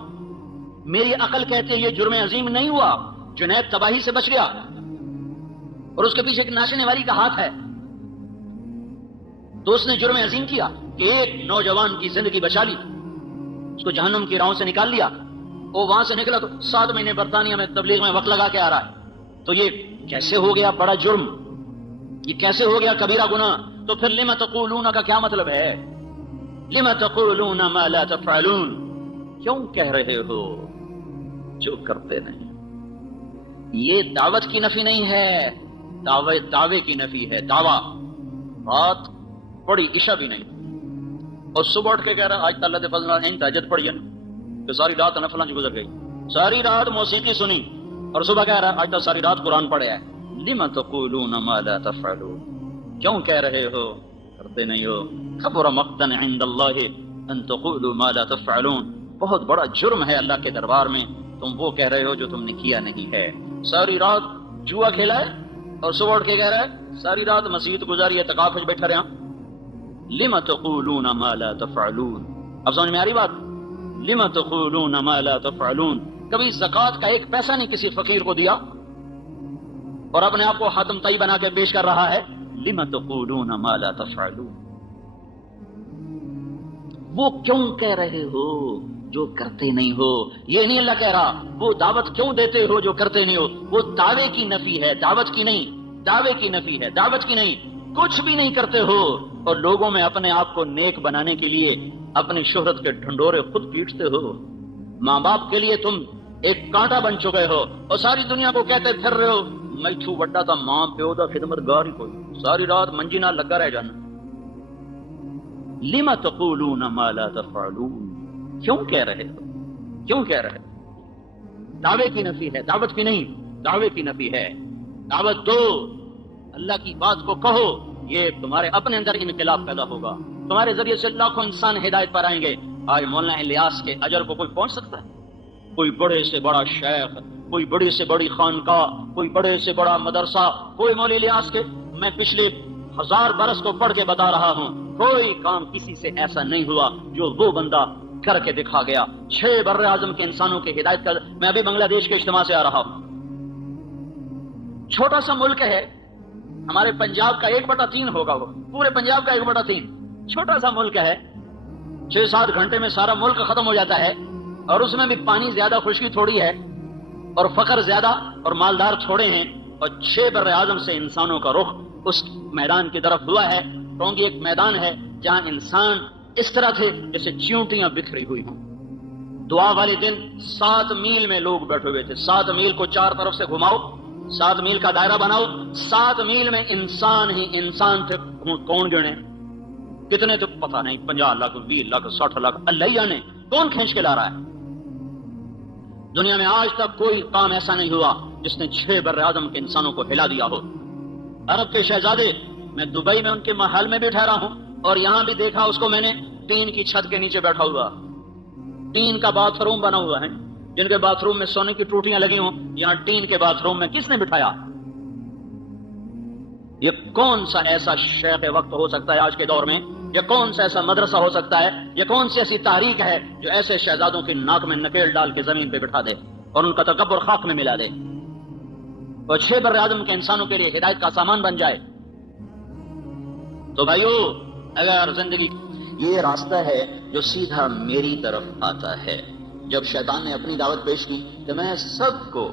میری عقل کہتے ہیں یہ جرم عظیم نہیں ہوا، جنید تباہی سے بچ گیا اور اس کے پیچھے ایک ناچنے والی کا ہاتھ ہے، تو اس نے جرم عظیم کیا کہ ایک نوجوان کی زندگی بچا لی، اس کو جہنم کی راہوں سے نکال لیا۔ وہ وہاں سے نکلا تو 7 مہینے برطانیہ میں تبلیغ میں وقت لگا کے آ رہا ہے، تو یہ کیسے ہو گیا بڑا جرم، یہ کیسے ہو گیا کبیرہ گناہ؟ تو پھر لم تقولون کا کیا مطلب ہے؟ لم تقولون ما لا تفعلون، کیوں کہہ رہے ہو جو کرتے نہیں؟ یہ دعوت کی نفی نہیں ہے، دعوے کی نفی ہے۔ دعویٰ رات پڑی عشاء بھی نہیں، اور صبح اٹھ کے کہہ رہا آج اللہ دے فضل نہیں تہجد پڑھی ہے کہ ساری رات نفلاں گزر گئی، ساری رات موسیقی سنی، اور صبح کہہ رہا آج تو ساری رات قرآن پڑھے ہے۔ لم تقولون ما لا تفعلون، کیوں کہہ رہے ہو کرتے نہیں ہو؟ کبر مقتا عند اللہ ان تقولوا ما لا تفعلون، بہت بڑا جرم ہے اللہ کے دربار میں تم وہ کہہ رہے ہو جو تم نے کیا نہیں ہے۔ ساری رات جوا کھیلا ہے اور صبح اٹھ کے کہہ رہا ہے ساری رات مسجد گزاری، اعتکاف میں بیٹھا رہا۔ لم تقولون ما لا تفعلون، اب سمجھ میں آ رہی بات؟ لم تقولون ما لا تفعلون، کبھی زکوٰۃ کا ایک پیسہ نہیں کسی فقیر کو دیا اور اپنے آپ کو حاتم طئی بنا کے پیش کر رہا ہے۔ لم تقولون ما لا تفعلون، وہ کیوں کہہ رہے ہو جو کرتے نہیں ہو؟ یہ نہیں اللہ کہہ رہا وہ دعوت کیوں دیتے ہو جو کرتے نہیں ہو، وہ دعوے کی نفی ہے، دعوت کی نہیں، دعوے کی نفی ہے، دعوت کی نہیں۔ کچھ بھی نہیں کرتے ہو اور لوگوں میں اپنے آپ کو نیک بنانے کے لیے اپنی شہرت کے ڈھنڈورے خود پیٹتے ہو۔ ماں باپ کے لیے تم ایک کانٹا بن چکے ہو اور ساری دنیا کو کہتے پھر رہے ہو میٹھو وڈا تھا ماں پیو دا خدمت گار ہی کوئی، ساری رات منجی نہ لگا رہ جانا۔ لم تقولون ما لا تفعلون، کیوں کہہ رہے ہو، کیوں کہہ رہے ہو؟ دعوے کی نفی ہے، دعوت کی نہیں، دعوے کی نفی ہے۔ دعوت دو، اللہ کی بات کو کہو، یہ تمہارے اپنے اندر انقلاب پیدا ہوگا، تمہارے ذریعے سے لاکھوں انسان ہدایت پر آئیں گے۔ آج مولانا الیاس کے اجر کو کوئی پہنچ سکتا ہے؟ کوئی بڑے سے بڑا شیخ، کوئی بڑی سے بڑی خانقاہ، کوئی بڑے سے بڑا مدرسہ، کوئی مولوی الیاس کے، میں پچھلے 1000 برس کو پڑھ کے بتا رہا ہوں، کوئی کام کسی سے ایسا نہیں ہوا جو وہ بندہ کر کے دکھا گیا۔ 6 بر اعظم کے انسانوں کی ہدایت کر، میں ابھی بنگلہ دیش کے اجتماع سے آ رہا ہوں، چھوٹا سا ملک ہے، ہمارے پنجاب کا 1/3 ہوگا، وہ پورے پنجاب کا 1/3، چھوٹا سا ملک ہے، 6-7 گھنٹے میں سارا ملک ختم ہو جاتا ہے، اور اس میں بھی پانی زیادہ، خشکی تھوڑی ہے، اور فقر زیادہ اور مالدار چھوڑے ہیں، اور 6 بر اعظم سے انسانوں کا رخ اس میدان کی طرف ہوا ہے۔ ٹونگی ایک میدان ہے جہاں انسان اس طرح تھے جیسے چیونٹیاں بکھری ہوئی ہوں۔ دعا والے دن 7 میل میں لوگ بیٹھے ہوئے تھے، 7 میل کو 4 طرف سے گھماؤ، 7 میل کا دائرہ بناؤ، 7 میل میں انسان ہی انسان تھے۔ کون گنے کتنے تو پتہ نہیں، 50 لاکھ 20 لاکھ 60 لاکھ، اللہ ہی جانے کون کھینچ کے لا رہا ہے۔ دنیا میں آج تک کوئی کام ایسا نہیں ہوا جس نے 6 بر اعظم کے انسانوں کو ہلا دیا ہو۔ عرب کے شہزادے، میں دبئی میں ان کے محل میں بھی ٹھہرا ہوں اور یہاں بھی دیکھا اس کو میں نے، ٹین کی چھت کے نیچے بیٹھا ہوا، ٹین کا باتھ روم بنا ہوا ہے، جن کے باتھ روم میں سونے کی ٹوٹیاں لگی ہوں، یہاں ٹین کے باتھ روم میں کس نے بٹھایا؟ یہ کون سا ایسا شیخ وقت ہو سکتا ہے آج کے دور میں؟ یہ کون سا ایسا مدرسہ ہو سکتا ہے؟ یہ کون سی ایسی تحریک ہے جو ایسے شہزادوں کی ناک میں نکیل ڈال کے زمین پہ بٹھا دے اور ان کا تکبر خاک میں ملا دے اور 6 بر اعظم کے انسانوں کے لیے ہدایت کا سامان بن جائے؟ تو بھائیو، اگر زندگی یہ راستہ ہے جو سیدھا میری طرف آتا ہے، جب شیطان نے اپنی دعوت پیش کی کہ میں سب کو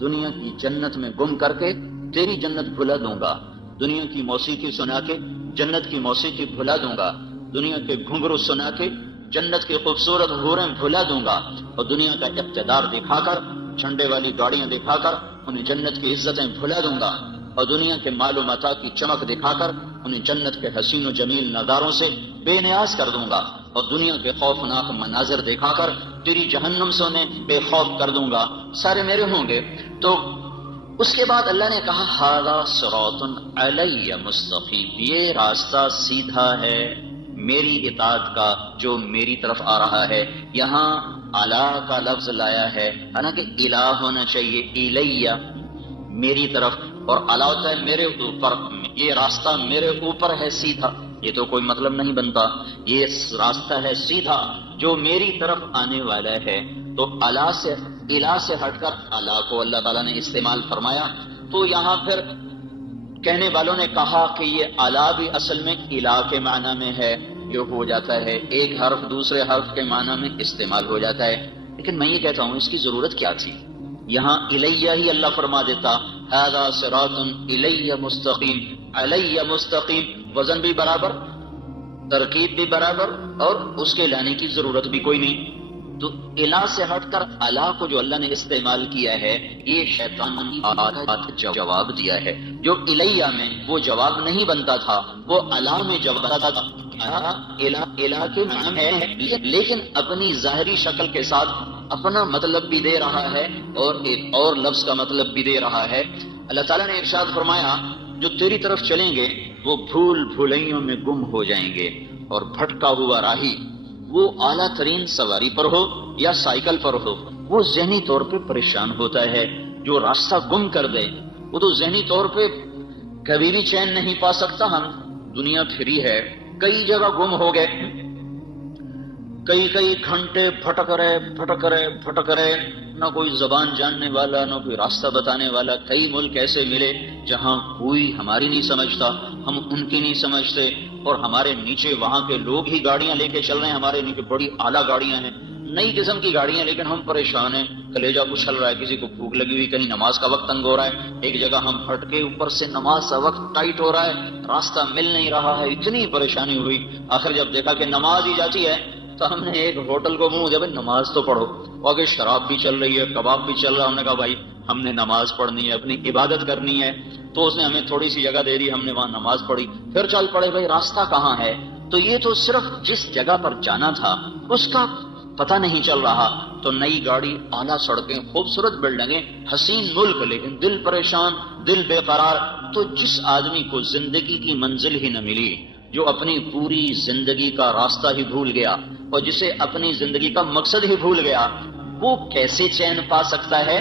دنیا کی جنت میں گم کر کے تیری جنت بھلا دوں گا، دنیا کی موسیقی سنا کے جنت کی موسیقی بھلا دوں گا، دنیا کے گھنگرو سنا کے جنت کی خوبصورت حوریں بھلا دوں گا، اور دنیا کا اقتدار دکھا کر، جھنڈے والی گاڑیاں دکھا کر انہیں جنت کی عزتیں بھلا دوں گا، اور دنیا کے مال و متاع کی چمک دکھا کر انہیں جنت کے حسین و جمیل نظاروں سے بے نیاز کر دوں گا، اور دنیا کے خوفناک مناظر دکھا کر تیری جہنم سے انہیں بے خوف کر دوں گا، سارے میرے ہوں گے۔ تو اس کے بعد اللہ نے کہا ھذا صراط علی مستقیم، یہ راستہ سیدھا ہے میری اطاعت کا جو میری طرف آ رہا ہے۔ یہاں اعلیٰ کا لفظ لایا ہے، حالانکہ الہ ہونا چاہیے، الیہ، میری طرف، اور الا ہوتا ہے میرے اوپر، یہ راستہ میرے اوپر ہے سیدھا، یہ تو کوئی مطلب نہیں بنتا، یہ راستہ ہے سیدھا جو میری طرف آنے والا ہے۔ تو الا سے ہٹ کر الا کو اللہ تعالیٰ نے استعمال فرمایا، تو یہاں پھر کہنے والوں نے کہا کہ یہ الا بھی اصل میں الا کے معنی میں ہے، جو ہو جاتا ہے ایک حرف دوسرے حرف کے معنی میں استعمال ہو جاتا ہے، لیکن میں یہ کہتا ہوں اس کی ضرورت کیا تھی؟ یہاں الیہ ہی اللہ فرما دیتا، ھذا صراط الیہ مستقیم، علیہ مستقیم، وزن بھی برابر، ترکیب بھی برابر، اور اس کے لانے کی ضرورت بھی کوئی نہیں۔ تو الا سے ہٹ کر الا کو جو اللہ نے استعمال کیا ہے، یہ شیطان کی بات جواب دیا ہے۔ جو الیہ میں وہ جواب نہیں بنتا تھا، وہ الا میں جواب بنتا تھا۔ الا کے معنی ہے، لیکن اپنی ظاہری شکل کے ساتھ اپنا مطلب بھی دے رہا ہے اور ایک اور لفظ کا مطلب بھی دے رہا ہے۔ اللہ تعالیٰ نے ارشاد فرمایا جو تیری طرف چلیں گے وہ بھول بھلائیوں میں گم ہو جائیں گے، اور بھٹکا ہوا راہی وہ اعلیٰ ترین سواری پر ہو یا سائیکل پر ہو، وہ ذہنی طور پہ پریشان ہوتا ہے۔ جو راستہ گم کر دے وہ تو ذہنی طور پہ کبھی بھی چین نہیں پا سکتا۔ ہم دنیا پھری ہے، کئی جگہ گم ہو گئے، کئی گھنٹے بھٹک رہے، نہ کوئی زبان جاننے والا، نہ کوئی راستہ بتانے والا۔ کئی ملک ایسے ملے جہاں کوئی ہماری نہیں سمجھتا، ہم ان کی نہیں سمجھتے، اور ہمارے نیچے وہاں کے لوگ ہی گاڑیاں لے کے چل رہے ہیں، ہمارے نیچے بڑی اعلیٰ گاڑیاں ہیں، نئی قسم کی گاڑیاں، لیکن ہم پریشان ہیں، کلیجہ اچھل رہا ہے، کسی کو بھوک لگی ہوئی، کہیں نماز کا وقت تنگ ہو رہا ہے، ایک جگہ ہم بھٹکے، اوپر سے نماز کا وقت ٹائٹ ہو رہا ہے، راستہ مل نہیں رہا ہے، اتنی پریشانی ہوئی۔ آخر جب دیکھا کہ نماز ہی جاتی ہے تو ہم نے ایک ہوٹل کو منہ دیا، بھائی نماز تو پڑھو، اور اگر شراب بھی چل رہی ہے، کباب بھی چل رہا ہے، ہم نے کہا بھائی ہم نے نماز پڑھنی ہے، اپنی عبادت کرنی ہے، تو اس نے ہمیں تھوڑی سی جگہ دے دی، ہم نے وہاں نماز پڑھی، پھر چل پڑے بھائی راستہ کہاں ہے۔ تو یہ تو صرف جس جگہ پر جانا تھا اس کا پتہ نہیں چل رہا۔ تو نئی گاڑی، اعلیٰ سڑکیں، خوبصورت بلڈنگیں، حسین ملک، لیکن دل پریشان، دل بے قرار۔ تو جس آدمی کو زندگی کی منزل ہی نہ ملی، جو اپنی پوری زندگی کا راستہ ہی بھول گیا، اور جسے اپنی زندگی کا مقصد ہی بھول گیا، وہ کیسے چین پا سکتا ہے،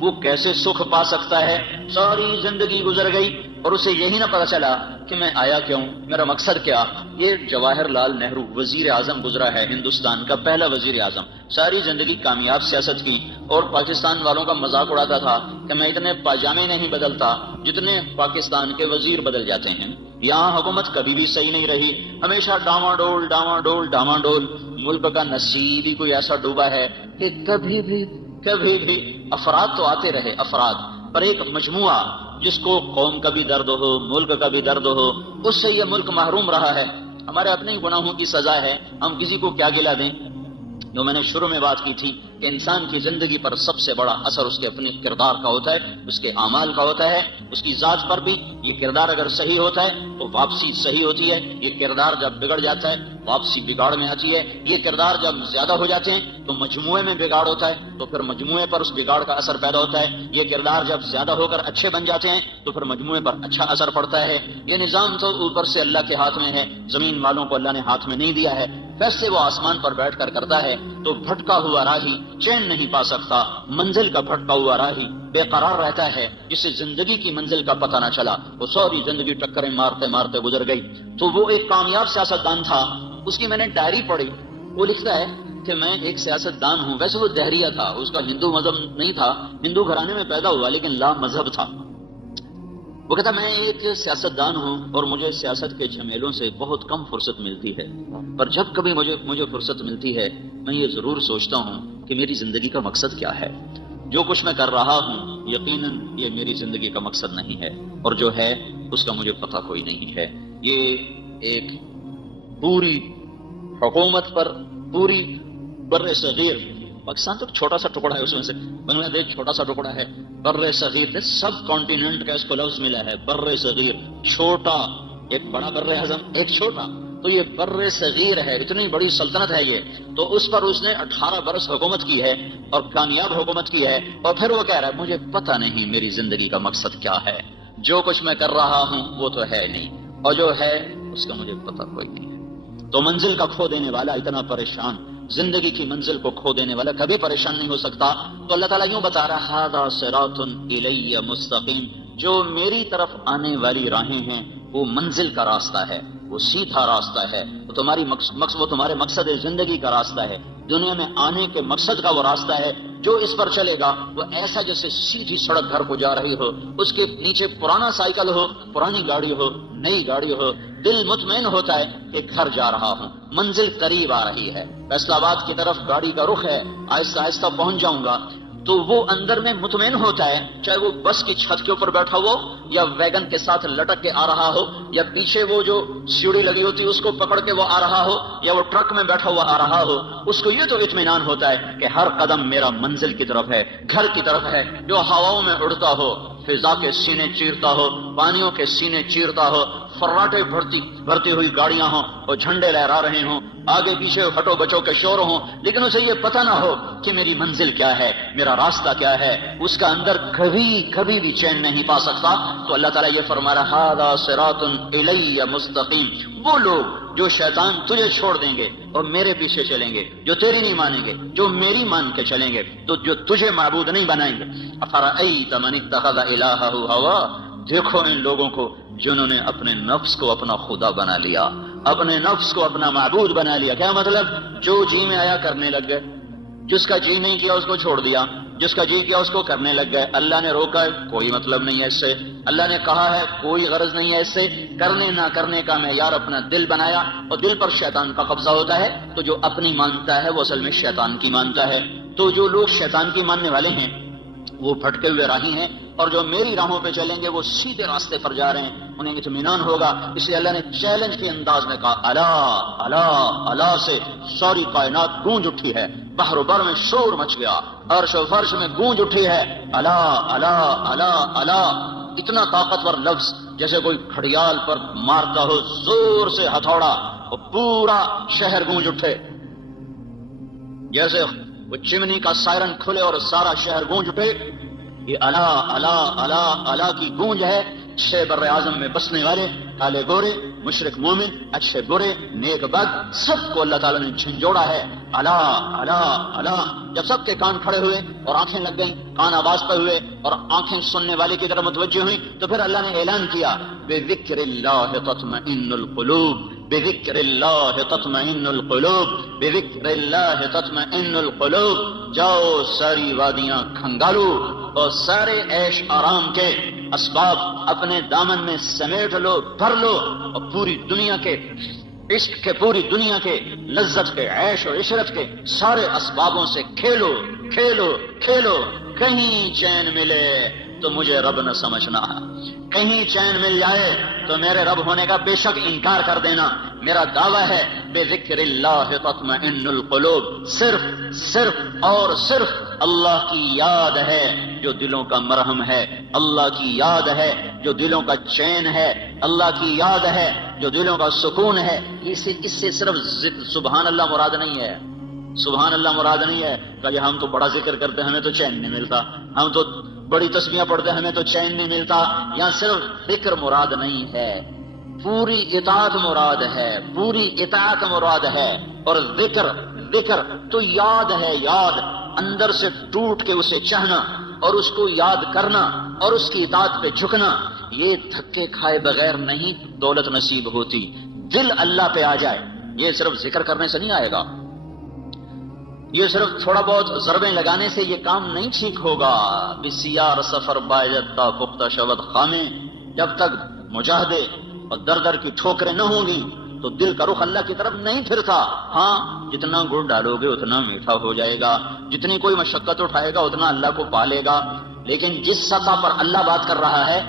وہ کیسے سکھ پا سکتا ہے؟ ساری زندگی گزر گئی اور اسے یہی نہ پتا چلا کہ میں آیا کیوں، میرا مقصد کیا۔ یہ جواہر لال نہرو وزیر اعظم گزرا ہے، ہندوستان کا پہلا وزیر اعظم، ساری زندگی کامیاب سیاست کی، اور پاکستان والوں کا مذاق اڑاتا تھا کہ میں اتنے پاجامے نہیں بدلتا جتنے پاکستان کے وزیر بدل جاتے ہیں۔ یہاں حکومت کبھی بھی صحیح نہیں رہی، ہمیشہ ڈاواں ڈول۔ ملک کا نصیب ہی کوئی ایسا ڈوبا ہے کہ کبھی بھی افراد تو آتے رہے، افراد، پر ایک مجموعہ جس کو قوم کا بھی درد ہو، ملک کا بھی درد ہو، اس سے یہ ملک محروم رہا ہے۔ ہمارے اپنے ہی گناہوں کی سزا ہے، ہم کسی کو کیا گلا دیں۔ جو میں نے شروع میں بات کی تھی کہ انسان کی زندگی پر سب سے بڑا اثر اس کے اپنے کردار کا ہوتا ہے، اس کے اعمال کا ہوتا ہے، اس کی ذات پر بھی۔ یہ کردار اگر صحیح ہوتا ہے تو واپسی صحیح ہوتی ہے، یہ کردار جب بگڑ جاتا ہے واپسی بگاڑ میں آتی ہے، یہ کردار جب زیادہ ہو جاتے ہیں تو مجموعے میں بگاڑ ہوتا ہے، تو پھر مجموعے پر اس بگاڑ کا اثر پیدا ہوتا ہے، یہ کردار جب زیادہ ہو کر اچھے بن جاتے ہیں تو پھر مجموعے پر اچھا اثر پڑتا ہے۔ یہ نظام تو اوپر سے اللہ کے ہاتھ میں ہے، زمین والوں کو اللہ نے ہاتھ میں نہیں دیا ہے، فیصلے وہ آسمان پر بیٹھ کر کرتا ہے۔ تو بھٹکا ہوا راہی چین نہیں پا سکتا، منزل کا بھٹکا ہوا راہی بے قرار رہتا ہے، جسے زندگی کی منزل کا پتہ نہ چلا، وہ ساری زندگی ٹکریں مارتے مارتے گزر گئی۔ تو وہ ایک کامیاب سیاستدان تھا، اس کی میں نے ڈائری پڑھی، وہ لکھتا ہے کہ میں ایک سیاستدان ہوں، ویسے وہ دہریہ تھا، اس کا ہندو مذہب نہیں تھا، ہندو گھرانے میں پیدا ہوا لیکن لا مذہب تھا۔ وہ کہتا میں ایک سیاستدان ہوں اور مجھے سیاست کے جھمیلوں سے بہت کم فرصت ملتی ہے، پر جب کبھی مجھے فرصت ملتی ہے میں یہ ضرور سوچتا ہوں کہ میری زندگی کا مقصد کیا ہے۔ جو کچھ میں کر رہا ہوں یقیناً یہ میری زندگی کا مقصد نہیں ہے، اور جو ہے اس کا مجھے پتہ کوئی نہیں ہے۔ یہ ایک پوری حکومت پر، پوری بر صغیر، پاکستان تو چھوٹا سا ٹکڑا ہے، اس میں سے بنگلہ دیش چھوٹا سا ٹکڑا ہے، بر صغیر سب کانٹیننٹ کا اس کو لفظ ملا ہے، بر صغیر، چھوٹا، ایک بڑا بر اعظم، ایک چھوٹا، تو یہ بر صغیر ہے، اتنی بڑی سلطنت ہے یہ، تو اس پر اس نے 18 برس حکومت کی ہے اور کامیاب حکومت کی ہے، اور پھر وہ کہہ رہا ہے مجھے پتہ نہیں میری زندگی کا مقصد کیا ہے، جو کچھ میں کر رہا ہوں وہ تو ہے نہیں، اور جو ہے اس کا مجھے پتہ کوئی نہیں ہے۔ تو منزل کا کھو دینے والا اتنا پریشان، زندگی کی منزل کو کھو دینے والا کبھی پریشان نہیں ہو سکتا. تو اللہ تعالیٰ یوں بتا رہا ہے ھذا صراط الی مستقیم، جو میری طرف آنے والی راہیں ہیں وہ منزل کا راستہ ہے، وہ سیدھا راستہ ہے، وہ تمہارے مقصد زندگی کا راستہ ہے، دنیا میں آنے کے مقصد کا وہ راستہ ہے. جو اس پر چلے گا وہ ایسا جیسے سیدھی سڑک گھر کو جا رہی ہو، اس کے نیچے پرانا سائیکل ہو، پرانی گاڑی ہو، نئی گاڑی ہو، دل مطمئن ہوتا ہے کہ گھر جا رہا ہوں، منزل قریب آ رہی ہے، فیصل آباد کی طرف گاڑی کا رخ ہے، آہستہ آہستہ پہنچ جاؤں گا. تو وہ اندر میں مطمئن ہوتا ہے، چاہے وہ بس کی چھت کے اوپر بیٹھا ہو یا ویگن کے ساتھ لٹک کے آ رہا ہو، یا پیچھے وہ جو سیڑھی لگی ہوتی ہے اس کو پکڑ کے وہ آ رہا ہو، یا وہ ٹرک میں بیٹھا ہوا آ رہا ہو. اس کو یہ تو اطمینان ہوتا ہے کہ ہر قدم میرا منزل کی طرف ہے، گھر کی طرف ہے. جو ہواؤں میں اڑتا ہو، فضا کے سینے چیرتا ہو، پانیوں کے سینے چیرتا ہو، فراٹے بھرتی ہوئی گاڑیاں ہوں اور جھنڈے لہرا رہے ہوں، آگے پیچھے ہٹو بچوں کے شور ہوں، لیکن اسے یہ پتہ نہ ہو کہ میری منزل کیا ہے، میرا راستہ کیا ہے، اس کا اندر کبھی بھی چین نہیں پا سکتا. تو اللہ تعالیٰ یہ فرما رہا ھذا صراط الی مستقیم. وہ لوگ جو شیطان تجھے چھوڑ دیں گے اور میرے پیچھے چلیں گے، جو تیری نہیں مانیں گے، جو میری مان کے چلیں گے، تو جو تجھے معبود نہیں بنائیں گے. افرأیت من اتخذ الہہ ہوا، دیکھو ان لوگوں کو جنہوں نے اپنے نفس کو اپنا خدا بنا لیا، اپنے نفس کو اپنا معبود بنا لیا. کیا مطلب؟ جو جی میں آیا کرنے لگ گئے، جس کا جی نہیں کیا اس کو چھوڑ دیا، جس کا جی کیا اس کو کرنے لگ گئے. اللہ نے روکا ہے، کوئی مطلب نہیں ہے اس سے. اللہ نے کہا ہے، کوئی غرض نہیں ہے اس سے. کرنے نہ کرنے کا معیار اپنا دل بنایا، اور دل پر شیطان کا قبضہ ہوتا ہے. تو جو اپنی مانتا ہے وہ اصل میں شیطان کی مانتا ہے. تو جو لوگ شیطان کی ماننے والے ہیں وہ بھٹکے ہوئے راہی ہیں، اور جو میری راہوں پہ چلیں گے وہ سیدھے راستے پر جا رہے ہیں، انہیں اطمینان ہوگا. اس لیے اللہ نے چیلنج کے انداز میں کہا الا الا الا سے ساری کائنات گونج اٹھی ہے، بحر و بر میں شور مچ گیا، عرش و فرش میں گونج اٹھی ہے. الا الا الا الا، اتنا طاقتور لفظ جیسے کوئی گھڑیال پر مارتا ہو زور سے ہتھوڑا اور پورا شہر گونج اٹھے، جیسے وہ چمنی کا سائرن کھلے اور سارا شہر گونج اٹھے. یہ الا الا الا الا کی گونج ہے. چھ بر اعظم میں بسنے والے، کالے گورے، مشرق مومن، اچھے برے، نیک بد، سب کو اللہ تعالیٰ نے جھنجھوڑا ہے. الا الا الا. جب سب کے کان کھڑے ہوئے اور آنکھیں لگ گئیں، کان آواز پہ ہوئے اور آنکھیں سننے والے کی طرف متوجہ ہوئیں، تو پھر اللہ نے اعلان کیا بذکر اللہ تطمئن القلوب، بذکر اللہ تطمئن القلوب، بذکر اللہ تطمئن القلوب. جاؤ ساری وادیاں کھنگالو اور سارے عیش آرام کے اسباب اپنے دامن میں سمیٹ لو، بھر لو، اور پوری دنیا کے عشق کے، پوری دنیا کے لذت کے، عیش و عشرت کے سارے اسبابوں سے کھیلو کھیلو کھیلو. کہیں چین ملے تو مجھے رب نہ سمجھنا، کہیں چین مل جائے تو میرے رب ہونے کا بے شک انکار کر دینا. میرا دعویٰ ہے بے ذکر اللہ تطمئن القلوب، صرف اور صرف اللہ کی یاد ہے جو دلوں کا مرہم ہے، اللہ کی یاد ہے جو دلوں کا چین ہے، اللہ کی یاد ہے جو دلوں کا سکون ہے. اس سے صرف سبحان اللہ مراد نہیں ہے، سبحان اللہ مراد نہیں ہے کہ ہم تو بڑا ذکر کرتے ہیں ہمیں تو چین نہیں ملتا، ہم تو بڑی تسبیحاں پڑھتے ہیں ہمیں تو چین نہیں ملتا. یہاں صرف ذکر مراد نہیں ہے، پوری اطاعت مراد ہے، پوری اطاعت مراد ہے. اور ذکر تو یاد ہے، یاد اندر سے ٹوٹ کے اسے چاہنا اور اس کو یاد کرنا اور اس کی اطاعت پہ جھکنا. یہ دھکے کھائے بغیر نہیں دولت نصیب ہوتی. دل اللہ پہ آ جائے، یہ صرف ذکر کرنے سے نہیں آئے گا، یہ صرف تھوڑا بہت ضربیں لگانے سے یہ کام نہیں ٹھیک ہوگا. بسیار سفر باید تا پختہ شود خامے، جب تک مجاہدے اور در کی ٹھوکریں نہ ہوں گی تو دل کا رخ اللہ کی طرف نہیں پھرتا. ہاں جتنا گڑ ڈالو گے اتنا میٹھا ہو جائے گا، جتنی کوئی مشقت اٹھائے گا اتنا اللہ کو پا لے گا. لیکن جس سطح پر اللہ بات کر رہا ہے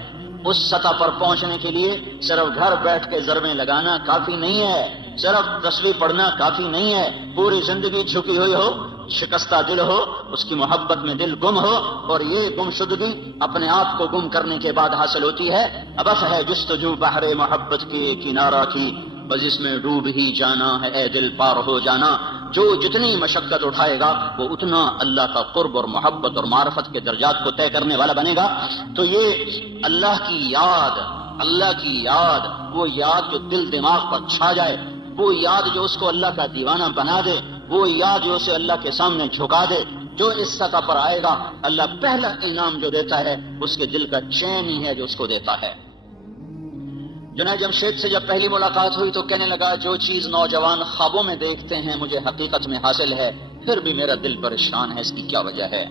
اس سطح پر پہنچنے کے لیے صرف گھر بیٹھ کے ضربیں لگانا کافی نہیں ہے، صرف تسبیح پڑھنا کافی نہیں ہے. پوری زندگی جھکی ہوئی ہو، شکستہ دل ہو، اس کی محبت میں دل گم ہو، اور یہ گمشدگی اپنے آپ کو گم کرنے کے بعد حاصل ہوتی ہے. ابس ہے جستجو بحر محبت کے کنارہ کی، بس اس میں ڈوب ہی جانا ہے اے دل پار ہو جانا. جو جتنی مشقت اٹھائے گا وہ اتنا اللہ کا قرب اور محبت اور معرفت کے درجات کو طے کرنے والا بنے گا. تو یہ اللہ کی یاد، اللہ کی یاد، وہ یاد جو دل دماغ پر چھا جائے، وہ یاد جو اس کو اللہ کا دیوانہ بنا دے، وہ یاد جو اسے اللہ کے سامنے جھکا دے. جو اس سطح پر آئے گا اللہ پہلا انعام جو دیتا ہے اس کے دل کا چین ہی ہے جو اس کو دیتا ہے. جنید جمشید سے جب پہلی ملاقات ہوئی تو کہنے لگا جو چیز نوجوان خوابوں میں دیکھتے ہیں مجھے حقیقت میں حاصل ہے، پھر بھی میرا دل پریشان ہے، اس کی کیا وجہ ہے؟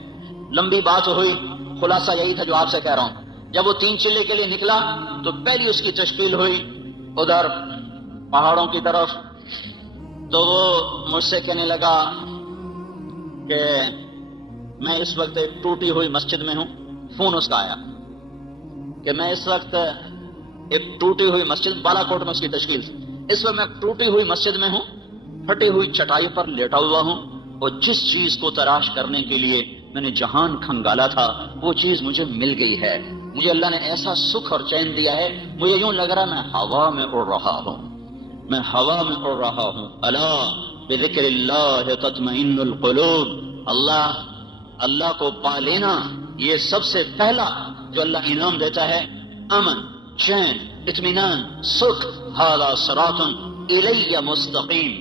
لمبی بات ہوئی، خلاصہ یہی تھا جو آپ سے کہہ رہا ہوں. جب وہ 3 چلے کے لیے نکلا تو پہلی اس کی تشکیل ہوئی ادھر پہاڑوں کی طرف. تو وہ مجھ سے کہنے لگا کہ میں اس وقت ایک ٹوٹی ہوئی مسجد میں ہوں. فون اس کا آیا کہ میں اس وقت ایک ٹوٹی ہوئی مسجد، بالا کوٹ میں اس کی تشکیل تھی، اس وقت میں ٹوٹی ہوئی مسجد میں ہوں، پھٹی ہوئی چٹائی پر لیٹا ہوا ہوں، اور جس چیز کو تلاش کرنے کے لیے میں نے جہان کھنگالا تھا وہ چیز مجھے مل گئی ہے. مجھے اللہ نے ایسا سکھ اور چین دیا ہے، مجھے یوں لگ رہا میں ہوا میں اڑ رہا ہوں، میں ہوا میں اڑ رہا ہوں. الا بذکر اللہ تطمئن القلوب. اللہ کو پا لینا یہ سب سے پہلا جو اللہ انعام دیتا ہے، امن، چین، اطمینان، سکھ. ھذا صراط الی مستقیم.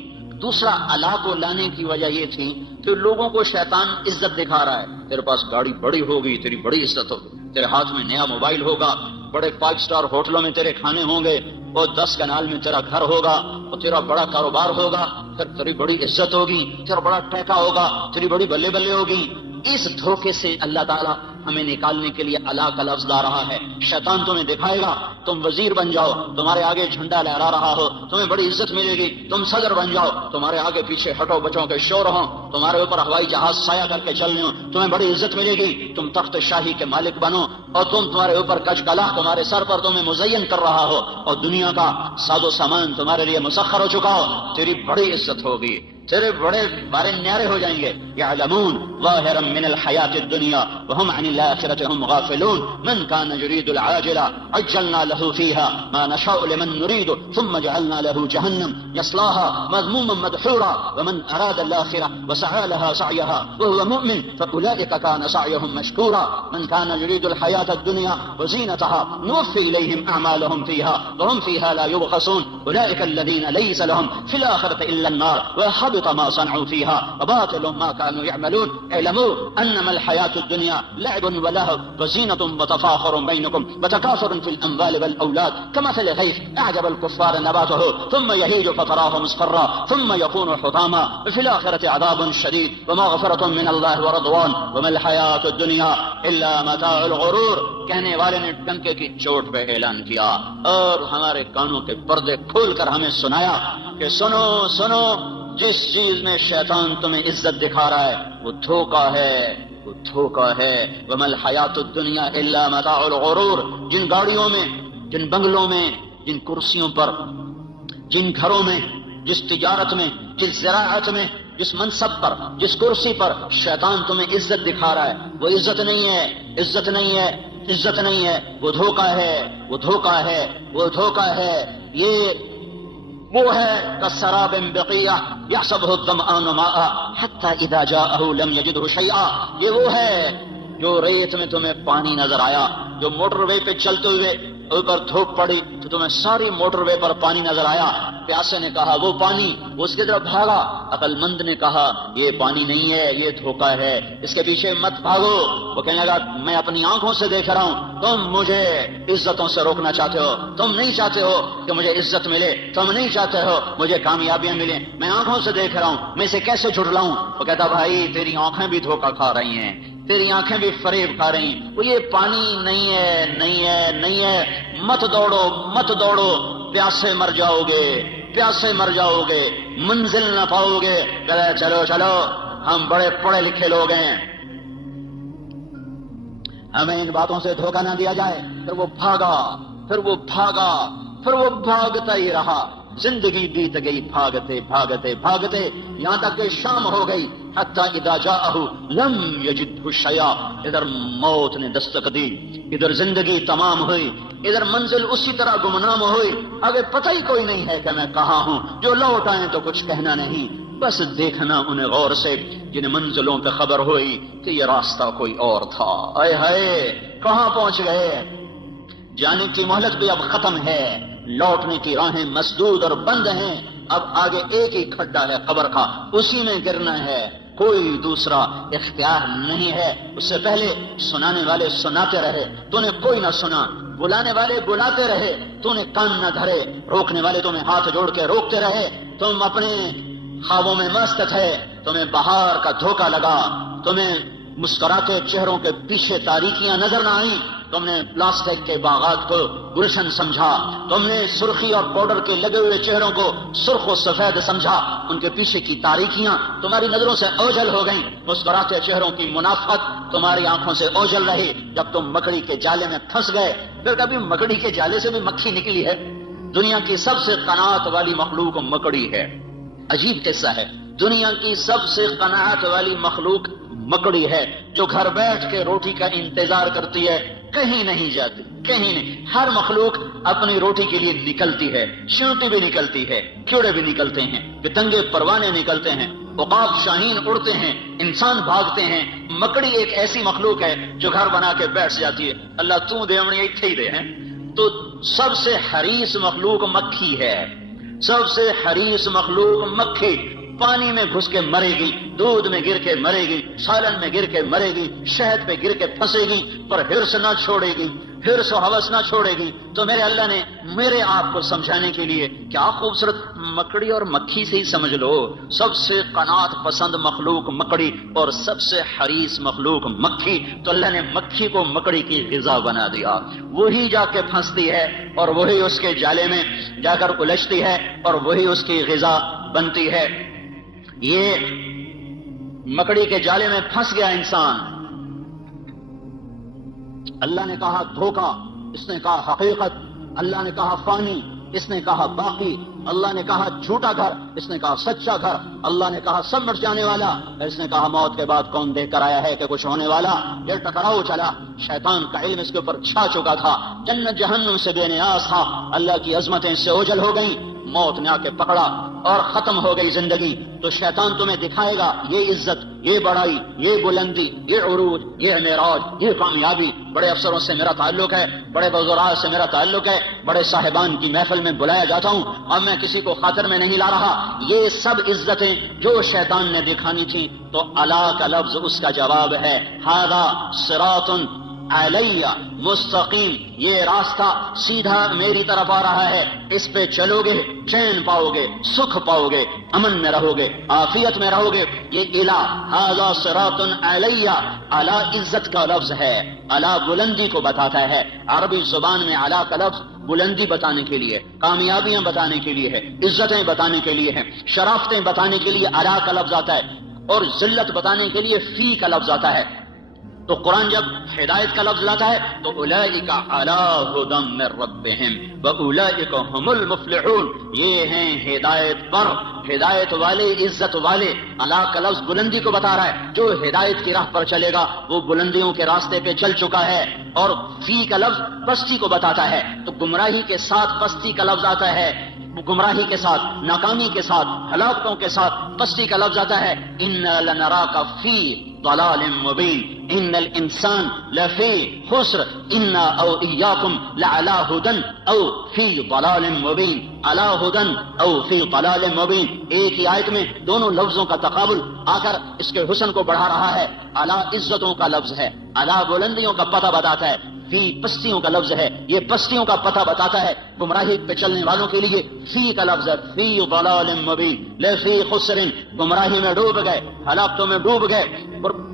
دوسرا اللہ کو لانے کی وجہ یہ تھی کہ لوگوں کو شیطان عزت دکھا رہا ہے. تیرے پاس گاڑی بڑی ہوگی، تیری بڑی عزت ہوگی، تیرے ہاتھ میں نیا موبائل ہوگا، بڑے 5 اسٹار ہوٹلوں میں تیرے کھانے ہوں گے، اور 10 کنال میں تیرا گھر ہوگا، اور تیرا بڑا کاروبار ہوگا، پھر تیری بڑی عزت ہوگی، تیرا بڑا ٹیکا ہوگا، تیری بڑی بلے بلے ہوگی. اس دھوکے سے اللہ تعالیٰ ہمیں نکالنے کے لیے اللہ کا لفظ لا رہا ہے. شیطان تمہیں دکھائے گا تم وزیر بن جاؤ، تمہارے آگے جھنڈا لہرا رہا ہو، تمہیں بڑی عزت ملے گی، تم صدر بن جاؤ، تمہارے آگے پیچھے ہٹو بچوں کے شور ہوں، تمہارے اوپر ہوائی جہاز سایہ کر کے چل رہے ہوں، تمہیں بڑی عزت ملے گی، تم تخت شاہی کے مالک بنو، اور تمہارے اوپر کچ کلا تمہارے سر پر تمہیں مزین کر رہا ہو، اور دنیا کا ساز و سامان تمہارے لیے مسخر ہو چکا ہو، تیری بڑی عزت ہوگی، تیرے بڑے بارے نیارے ہو جائیں گے. یعلمون ظاہرا من الحیات الدنیا وهم عن الاخرة هم غافلون. من كان يريد العاجلة عجلنا له فيها ما نشاء لمن نريد ثم جعلنا له جهنم يصلاها مذموما مدحورا ومن أراد الآخرة وسعى لها سعيها وهو مؤمن فأولئك كان سعيهم مشكورا. من كان يريد الحياة الدنيا وزينتها نوفي إليهم أعمالهم فيها وهم فيها لا يبخسون. أولئك الذين ليس لهم في الآخرة إلا النار وحبط ما صنعوا فيها وباطل ما كانوا يعملون. اعلموا انما الحياة الدنيا لعب ولهو وزينة وتفاخر بينكم وتكاثر في الاموال والاولاد كمثل غيث اعجب الكفار نباته ثم يهيج فتراه مصفرا ثم يكون حطاما وفي الاخرة عذاب شديد ومغفرة من الله ورضوان وما الحياة الدنيا الا متاع الغرور. کہنے والے نے ڈنکے کی چوٹ پہ اعلان کیا اور ہمارے کانوں کے پردے کھول کر ہمیں سنایا کہ سنو سنو، جس چیز میں شیطان تمہیں عزت دکھا رہا ہے وہ دھوکا ہے، وہ دھوکا ہے. وما الحیات الدنیا الا متاع الغرور. جن گاڑیوں میں، جن بنگلوں میں، جن کرسیوں پر، جن گھروں میں، جس تجارت میں، جس زراعت میں، جس منصب پر، جس کرسی پر شیطان تمہیں عزت دکھا رہا ہے وہ عزت نہیں ہے، عزت نہیں ہے، عزت نہیں ہے، وہ دھوکا ہے، وہ دھوکا ہے، وہ دھوکا ہے. یہ وہ ہے کسراب بقیہ یحسبہ الظمآن ماء حتی اذا جاءہ لم یجدہ شیئا. یہ وہ ہے جو ریت میں تمہیں پانی نظر آیا، جو موٹر وے پہ چلتے ہوئے اوپر دھوپ پڑی تو تمہیں ساری موٹر وے پر پانی نظر آیا. پیاسے نے کہا وہ پانی، اس کی طرف بھاگا. عقل مند نے کہا یہ پانی نہیں ہے، یہ دھوکا ہے، اس کے پیچھے مت بھاگو. وہ کہنے لگا میں اپنی آنکھوں سے دیکھ رہا ہوں، تم مجھے عزتوں سے روکنا چاہتے ہو، تم نہیں چاہتے ہو کہ مجھے عزت ملے، تم نہیں چاہتے ہو مجھے کامیابیاں ملیں، میں آنکھوں سے دیکھ رہا ہوں، میں اسے کیسے جھٹلاؤں. وہ کہتا بھائی تیری آنکھیں بھی دھوکا کھا رہی ہیں، تیری آنکھیں بھی فریب کھا رہی ہیں. وہ یہ پانی نہیں ہے، نہیں ہے، نہیں ہے. مت دوڑو، مت دوڑو، پیاسے مر جاؤ گے، پیاسے مر جاؤ گے، منزل نہ پاؤ گے. چلو چلو، ہم بڑے پڑھے لکھے لوگ ہیں، ہمیں ان باتوں سے دھوکہ نہ دیا جائے. پھر وہ بھاگا، پھر وہ بھاگا، پھر وہ بھاگتا ہی رہا. زندگی بیت گئی بھاگتے بھاگتے بھاگتے، یہاں تک کہ شام ہو گئی. حتی اذا جاءہ لم یجدہ شیئا. ادھر موت نے دستک دی، ادھر زندگی تمام ہوئی، ادھر منزل اسی طرح گمنام ہوئی. آگے پتہ ہی کوئی نہیں ہے کہ میں کہاں ہوں. جو لوٹ آئیں تو کچھ کہنا نہیں، بس دیکھنا انہیں غور سے جن منزلوں پہ خبر ہوئی کہ یہ راستہ کوئی اور تھا. اے ہائے کہاں پہنچ گئے. جانے کی مہلت بھی اب ختم ہے، لوٹنے کی راہیں مسدود اور بند ہیں. اب آگے ایک ہی کھڈا ہے قبر کا، اسی میں گرنا ہے، کوئی دوسرا اختیار نہیں ہے۔ اس سے پہلے سنانے والے سناتے رہے، تو نے کوئی نہ سنا، بلانے والے بلاتے رہے، تو نے کان نہ دھرے، روکنے والے تمہیں ہاتھ جوڑ کے روکتے رہے، تم اپنے خوابوں میں مست تھے، تمہیں بہار کا دھوکہ لگا، تمہیں مسکراتے چہروں کے پیچھے تاریکیاں نظر نہ آئیں، تم نے پلاسٹک کے باغات کو گلشن سمجھا، تم نے سرخی اور پاؤڈر کے لگے ہوئے چہروں کو سرخ و سفید سمجھا، ان کے پیچھے کی تاریکیاں تمہاری نظروں سے اوجھل ہو گئیں، مسکراتے چہروں کی منافقت تمہاری آنکھوں سے اوجھل رہی، جب تم مکڑی کے جالے میں پھنس گئے۔ پھر کبھی مکڑی کے جالے سے بھی مکھی نکلی ہے؟ دنیا کی سب سے قناعت والی مخلوق مکڑی ہے۔ عجیب قصہ ہے، دنیا کی سب سے قناعت والی مخلوق مکڑی ہے، جو گھر بیٹھ کے روٹی کا انتظار کرتی ہے، کہیں نہیں جاتی، کہیں نہیں۔ ہر مخلوق اپنی روٹی کے لیے نکلتی ہے، چیونٹی بھی نکلتی ہے، کیڑے بھی نکلتے ہیں، پتنگے پروانے نکلتے ہیں، عقاب شاہین اڑتے ہیں، انسان بھاگتے ہیں۔ مکڑی ایک ایسی مخلوق ہے جو گھر بنا کے بیٹھ جاتی ہے، اللہ تو دے ہمیں ایتھے ہی دے ہیں۔ تو سب سے حریص مخلوق مکھی ہے، سب سے حریص مخلوق مکھی، پانی میں گھس کے مرے گی، دودھ میں گر کے مرے گی، سالن میں گر کے مرے گی، شہد پہ گر کے پھنسے گی، پر ہرس نہ چھوڑے گی، ہرس و ہوس نہ چھوڑے گی۔ تو میرے اللہ نے میرے آپ کو سمجھانے کے لیے کیا خوبصورت مکڑی اور مکھی سے ہی سمجھ لو، سب سے قناعت پسند مخلوق مکڑی اور سب سے حریص مخلوق مکھی۔ تو اللہ نے مکھی کو مکڑی کی غذا بنا دیا، وہی جا کے پھنستی ہے اور وہی اس کے جالے میں جا کر الجھتی ہے اور وہی اس کی غذا بنتی ہے۔ یہ مکڑی کے جالے میں پھنس گیا انسان، اللہ نے کہا دھوکہ، اس نے کہا حقیقت، اللہ نے کہا فانی، اس نے کہا باقی، اللہ نے کہا جھوٹا گھر، اس نے کہا سچا گھر، اللہ نے کہا سب مٹ جانے والا، اس نے کہا موت کے بعد کون دیکھ کر آیا ہے کہ کچھ ہونے والا۔ یہ ٹکراؤ چلا، شیطان کا علم اس کے اوپر چھا چکا تھا، جنت جہنم سے بے نیاز تھا، اللہ کی عظمتیں اس سے اوجھل ہو گئیں، موت نے آ کے پکڑا اور ختم ہو گئی زندگی۔ تو شیطان تمہیں دکھائے گا یہ عزت، یہ بڑائی، یہ بلندی، یہ عروج، یہ معراج، یہ کامیابی، بڑے افسروں سے میرا تعلق ہے، بڑے بزرگوں سے میرا تعلق ہے، بڑے صاحبان کی محفل میں بلایا جاتا ہوں، اب میں کسی کو خاطر میں نہیں لا رہا۔ یہ سب عزتیں جو شیطان نے دکھانی تھی، تو الا کا لفظ اس کا جواب ہے، ھذا صراط علیہ مستقیم، یہ راستہ سیدھا میری طرف آ رہا ہے، اس پہ چلو گے چین پاؤ گے، سکھ پاؤ گے، امن میں رہو گے، عافیت میں رہو گے۔ یہ الہ ھذا صراط علیہ، اعلی عزت کا لفظ ہے، اعلی بلندی کو بتاتا ہے۔ عربی زبان میں اعلی کا لفظ بلندی بتانے کے لیے، کامیابیاں بتانے کے لیے ہے، عزتیں بتانے کے لیے ہے، شرافتیں بتانے کے لیے اعلی کا لفظ آتا ہے، اور ذلت بتانے کے لیے فی کا لفظ آتا ہے۔ تو قرآن جب ہدایت کا لفظ لاتا ہے تو اولئک علی ھدی من ربہم واولئک ھم المفلحون، یہ ہیں ہدایت پر، ہدایت والے، عزت والے۔ اعلی کا لفظ بلندی کو بتا رہا ہے، جو ہدایت کی راہ پر چلے گا وہ بلندیوں کے راستے پہ چل چکا ہے، اور فی کا لفظ پستی کو بتاتا ہے۔ تو گمراہی کے ساتھ پستی کا لفظ آتا ہے، گمراہی کے ساتھ، ناکامی کے ساتھ، ہلاکتوں کے ساتھ پستی کا لفظ آتا ہے۔ انا لنراک فی ضلال مبین ان الانسان لفی خسر انا او ایاکم لعلی ھدی او فی ضلال مبین، علی ھدی او فی ضلال مبین۔ ایک ہی آیت میں دونوں لفظوں کا تقابل آ کر اس کے حسن کو بڑھا رہا ہے۔ اعلی عزتوں کا لفظ ہے، اعلی بلندیوں کا پتہ بتاتا ہے، فی پستیوں کا لفظ ہے، یہ پستیوں کا پتہ بتاتا ہے۔ گمراہی پہ چلنے والوں کے لیے فی کا لفظ ہے، فی ضلال مبین لفی خسر، گمراہی میں ڈوب گئے، ہلاکتوں میں ڈوب گئے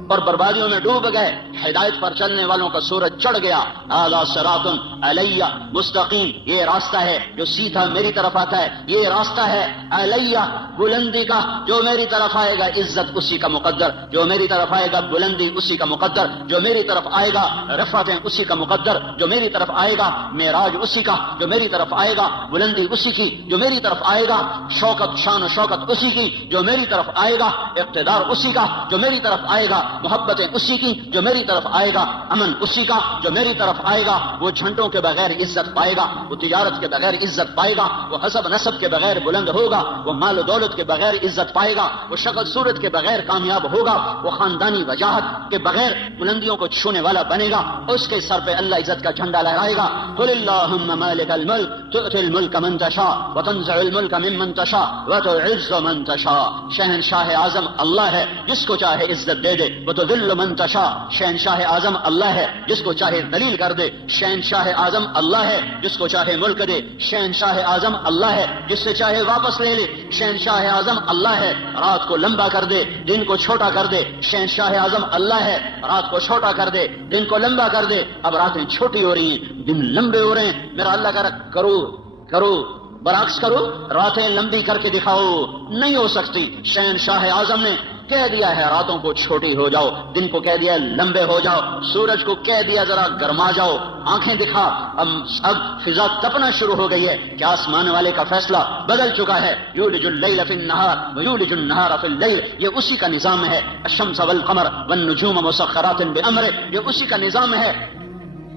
اور بربادیوں میں ڈوب گئے۔ ہدایت پر چلنے والوں کا سورج چڑھ گیا۔ ھذا صراط علیہ مستقیم، یہ راستہ ہے جو سیدھا میری طرف آتا ہے، یہ راستہ ہے علیہ بلندی کا، جو میری طرف آئے گا عزت اسی کا مقدر، جو میری طرف آئے گا بلندی اسی کا مقدر، جو میری طرف آئے گا رفعتیں اسی کا مقدر، جو میری طرف آئے گا معراج اسی کا، جو میری طرف آئے گا بلندی اسی کی، جو میری طرف آئے گا شوکت، شان و شوکت اسی کی، جو میری طرف آئے گا اقتدار اسی کا، جو میری طرف آئے گا محبتیں اسی کی جو میری طرف آئے گا، امن اسی کا جو میری طرف آئے گا، وہ جھنڈوں کے بغیر عزت پائے گا، وہ تجارت کے بغیر عزت پائے گا، وہ حسب نسب کے بغیر بلند ہوگا، وہ مال و دولت کے بغیر عزت پائے گا، وہ شکل صورت کے بغیر کامیاب ہوگا، وہ خاندانی وجاہت کے بغیر بلندیوں کو چھونے والا بنے گا، اس کے سر پہ اللہ عزت کا جھنڈا لہرائے گا۔ قل اللہم مالک الملک تؤتی الملک من تشاء وتنزع الملک ممن تشاء وتعز من تشاء۔ شہنشاہ اعظم اللہ ہے، جس کو چاہے عزت دے دے، وتذل من تشاء۔ شہنشاہ اعظم اللہ ہے، جس کو چاہے ذلیل کر دے۔ شہنشاہ اعظم اللہ ہے، جس کو چاہے ملک دے۔ شہنشاہ اعظم اللہ ہے، جس سے چاہے واپس لے لے۔ شہنشاہ اعظم اللہ ہے، رات کو لمبا کر دے، دن کو چھوٹا کر دے۔ شہنشاہ اعظم اللہ ہے، رات کو چھوٹا کر دے، دن کو لمبا کر دے۔ اب راتیں چھوٹی ہو رہی ہیں، دن لمبے ہو رہے ہیں، میرا اللہ کا کرو برعکس کرو، راتیں لمبی کر کے دکھاؤ، نہیں ہو سکتی۔ شہنشاہ اعظم نے کہہ دیا ہے راتوں کو چھوٹی ہو جاؤ، دن کو کہہ دیا لمبے ہو جاؤ، سورج کو کہہ دیا ذرا گرما جاؤ، آنکھیں دکھا۔ اب فضا تپنا شروع ہو گئی ہے کہ آسمان والے کا فیصلہ بدل چکا ہے۔ یولج اللیل فی النہار ویولج النہار فی اللیل، یہ اسی کا نظام ہے۔ الشمس والقمر والنجوم مسخرات بامرہ، یہ اسی کا نظام ہے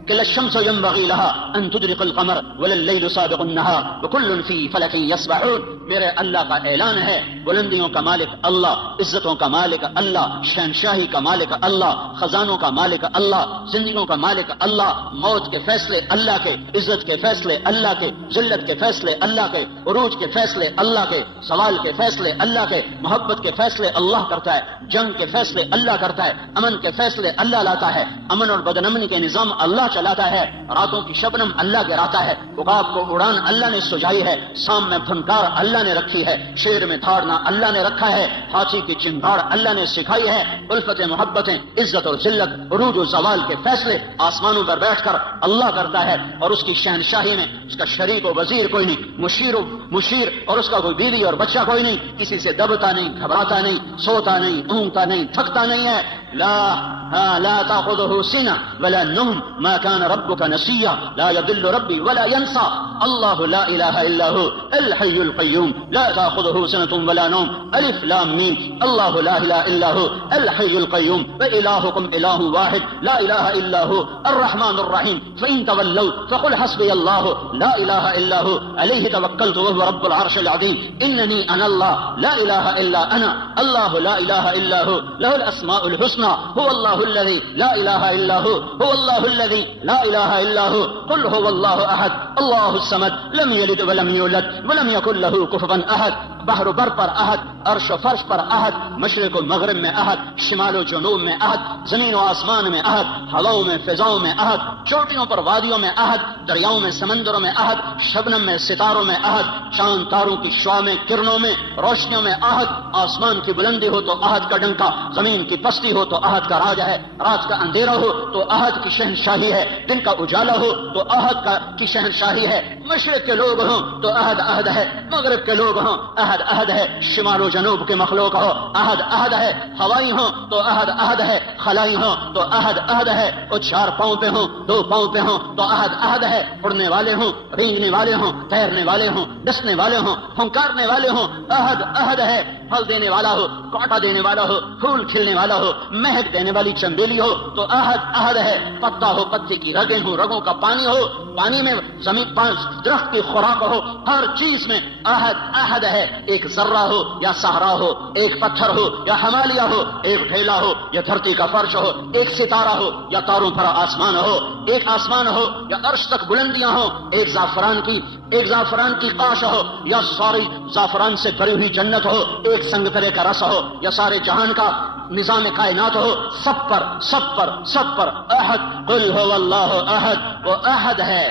کہ الشمس ينبغي لها ان تدرك القمر ولا الليل سابق النهار وكل في فلك يسبحون۔ میرے اللہ کا اعلان ہے، بلندیوں کا مالک اللہ، عزتوں کا مالک اللہ، شہنشاہی کا مالک اللہ، خزانوں کا مالک اللہ، زندگیوں کا مالک اللہ، موت کے فیصلے اللہ کے، عزت کے فیصلے اللہ کے، ذلت کے فیصلے اللہ کے، عروج کے فیصلے اللہ کے، سوال کے فیصلے اللہ کے، محبت کے فیصلے اللہ کرتا ہے، جنگ کے فیصلے اللہ کرتا ہے، امن کے فیصلے اللہ لاتا ہے، امن اور بدامنی کے نظام اللہ چلاتا ہے، راتوں کی شبنم اللہ گراتا ہے، عقاب کو اڑان اللہ نے سجائی ہے، سام میں پھنکار اللہ نے رکھی ہے، شیر میں دھاڑنا اللہ نے رکھا ہے، ہاتھی کی چنگاڑ اللہ نے سکھائی ہے، الفتیں محبتیں، عزت اور ذلت، عروج و زوال کے فیصلے آسمانوں پر بیٹھ کر اللہ کرتا ہے، اور اس کی شہنشاہی میں اس کا شریک و وزیر کوئی نہیں، مشیر اور اس کا کوئی بیوی اور بچہ کوئی نہیں، کسی سے دبتا نہیں، گھبراتا نہیں، سوتا نہیں، اونگتا نہیں، تھکتا نہیں ہے۔ لا تأخذه سنة ولا نوم ما كان ربك نسيا لا يضل ربي ولا ينسى الله لا إله إلا هو الحي القيوم لا تأخذه سنة ولا نوم ألف لام ميم الله لا إله إلا هو الحي القيوم وإلهكم إله واحد لا إله إلا هو الرحمن الرحيم فإن تولوا فقل حسبي الله لا إله إلا هو عليه توكلت وهو رب العرش العظيم إنني أنا الله لا إله إلا أنا الله لا إله إلا هو له الأسماء الحسنى هو الله الذي لا إله إلا هو الله الذي لا إله إلا هو قل هو الله أحد الله الصمد لم يلد ولم يولد ولم يكن له كفوا أحد بحر بر پر احد، عرش و فرش پر احد، مشرق و مغرب میں احد، شمال و جنوب میں احد، زمین و آسمان میں احد، ہواؤں میں فضاؤں میں احد، چوٹیوں پر وادیوں میں احد، دریاؤں میں سمندروں میں احد، شبنم میں ستاروں میں احد، چاند تاروں کی شعاع میں کرنوں میں روشنیوں میں احد۔ آسمان کی بلندی ہو تو احد کا ڈنکا، زمین کی پستی ہو تو احد کا راج ہے، رات کا اندھیرا ہو تو احد کی شہنشاہی ہے، دن کا اجالا ہو تو احد کی شہنشاہی ہے، مشرق کے لوگ ہوں تو احد احد ہے، مغرب کے لوگ ہوں احد احد ہے، شمال و جنوب کے مخلوق ہو احد احد ہے، ہوائی ہوں تو احد احد ہے، خلائی ہوں تو احد احد ہے، وہ چار پاؤں پہ ہوں دو پاؤں پہ ہوں تو احد احد ہے، اڑنے والے ہوں رینگنے والے ہوں تیرنے والے ہوں ڈسنے والے ہوں پھنکارنے والے ہوں احد احد ہے، پھل دینے والا ہو کانٹا دینے والا ہو پھول کھلنے والا ہو مہک دینے والی چنبیلی ہو تو احد احد ہے، پتا ہو پتے کی رگیں ہوں رگوں کا پانی ہو پانی میں زمین درخت کی خوراک ہو ہر چیز میں احد احد ہے، ایک ذرہ ہو یا صحرا ہو، ایک پتھر ہو یا ہمالیہ ہو، ایک ڈھیلا ہو یا دھرتی کا فرش ہو، ایک ستارہ ہو یا تاروں پر آسمان ہو، ایک آسمان ہو یا عرش تک بلندیاں ہو، ایک زعفران کی قاش ہو یا ساری زعفران سے بھری ہوئی جنت ہو، ایک سنگترے کا رس ہو یا سارے جہان کا نظام کائنات ہو، سب پر احد قل هو اللہ احد، وہ احد ہے،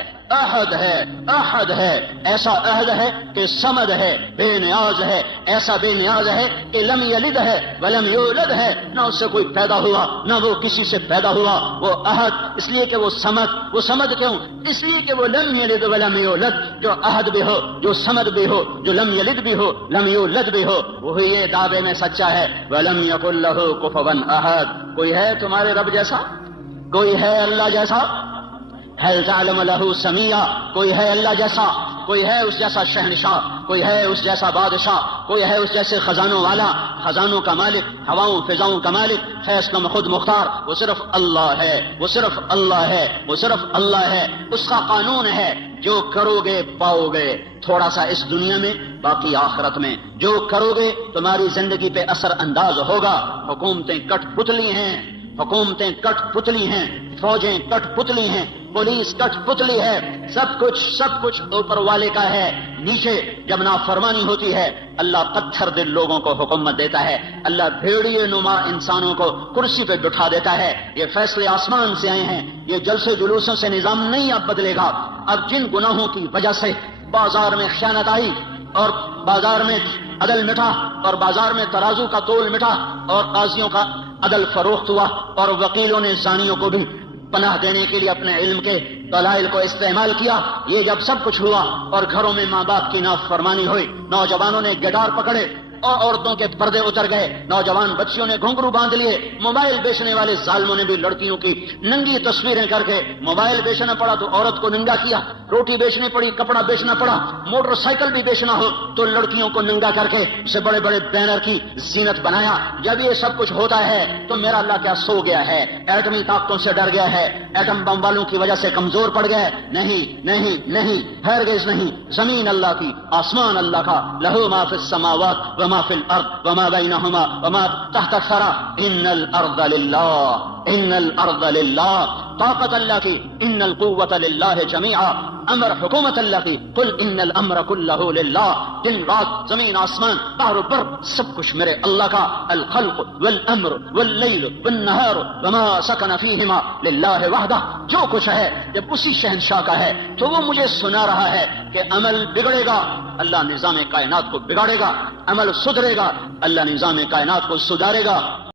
ایسا احد ہے کہ صمد ہے، بے نیاز ہے، ایسا بے نیاز ہے کہ لم یلد ہے ولم یولد ہے، نہ اس سے کوئی پیدا ہوا نہ وہ کسی سے پیدا ہوا، وہ احد اس لیے کہ وہ صمد کیوں؟ اس لیے کہ وہ لم یلد ولم یولد، جو احد بھی ہو جو صمد بھی ہو جو لم یلد بھی ہو لم یولد بھی ہو، وہی یہ دعوے میں سچا ہے ولم یکن لہ کفوا احد۔ کوئی ہے تمہارے رب جیسا؟ کوئی ہے اللہ جیسا؟ هل تعلم له سميا؟ کوئی ہے اللہ جیسا؟ کوئی ہے اس جیسا شہنشاہ، کوئی ہے اس جیسا بادشاہ، کوئی ہے اس جیسے خزانوں والا، خزانوں کا مالک، ہواؤں فضاؤں کا مالک، فیصلہ میں خود مختار، وہ صرف اللہ ہے، وہ صرف اللہ ہے، وہ صرف اللہ ہے۔ اس کا قانون ہے جو کرو گے پاؤ گے، تھوڑا سا اس دنیا میں، باقی آخرت میں۔ جو کرو گے تمہاری زندگی پہ اثر انداز ہوگا۔ حکومتیں کٹ پتلی ہیں، حکومتیں کٹ پتلی ہیں، فوجیں کٹ پتلی ہیں، پولیس کٹ پتلی ہے، سب کچھ اوپر والے کا ہے۔ نیچے جب نافرمانی ہوتی ہے اللہ پتھر دل لوگوں کو حکومت دیتا ہے، اللہ بھیڑیے نما انسانوں کو کرسی پہ بٹھا دیتا ہے۔ یہ فیصلے آسمان سے آئے ہیں، یہ جلسے جلوسوں سے نظام نہیں اب بدلے گا۔ اب جن گناہوں کی وجہ سے بازار میں خیانت آئی اور بازار میں عدل مٹا اور بازار میں ترازو کا تول مٹا اور قاضیوں کا عدل فروخت ہوا اور وکیلوں نے زانیوں کو بھی پناہ دینے کے لیے اپنے علم کے دلائل کو استعمال کیا، یہ جب سب کچھ ہوا اور گھروں میں ماں باپ کی نافرمانی ہوئی، نوجوانوں نے گٹار پکڑے اور عورتوں کے پردے اتر گئے، نوجوان بچیوں نے گھنگرو باندھ لیے، موبائل بیچنے والے ظالموں نے بھی لڑکیوں کی ننگی تصویریں کر کے موبائل بیچنا پڑا تو عورت کو ننگا کیا، روٹی بیچنی پڑی، کپڑا بیچنا پڑا، موٹر سائیکل بھی بیچنا ہو تو لڑکیوں کو ننگا کر کے اسے بڑے بڑے بینر کی زینت بنایا۔ جب یہ سب کچھ ہوتا ہے تو میرا اللہ کیا سو گیا ہے؟ ایٹمی طاقتوں سے ڈر گیا ہے؟ ایٹم بم والوں کی وجہ سے کمزور پڑ گیا؟ نہیں نہیں نہیں، ہرگز نہیں۔ زمین اللہ کی، آسمان اللہ کا، لہو ما فی السماوات وما فی الارض وما بینہما وما تحت الثری، ان الارض للہ، ان الارض للہ، طاقت اللہ کی، ان القوت للہ جمیعا، امر حکومت اللہ کی، قل ان الامر کلہ للہ، دن رات زمین آسمان بحر و بر سب کچھ میرے اللہ کا، الخلق والامر واللیل والنہار وما سکن فیہما للہ وحدہ، جو کچھ ہے جب اسی شہنشاہ کا ہے تو وہ مجھے سنا رہا ہے کہ عمل بگڑے گا اللہ نظام کائنات کو بگاڑے گا، عمل سدھرے گا اللہ نظام کائنات کو سدھارے گا۔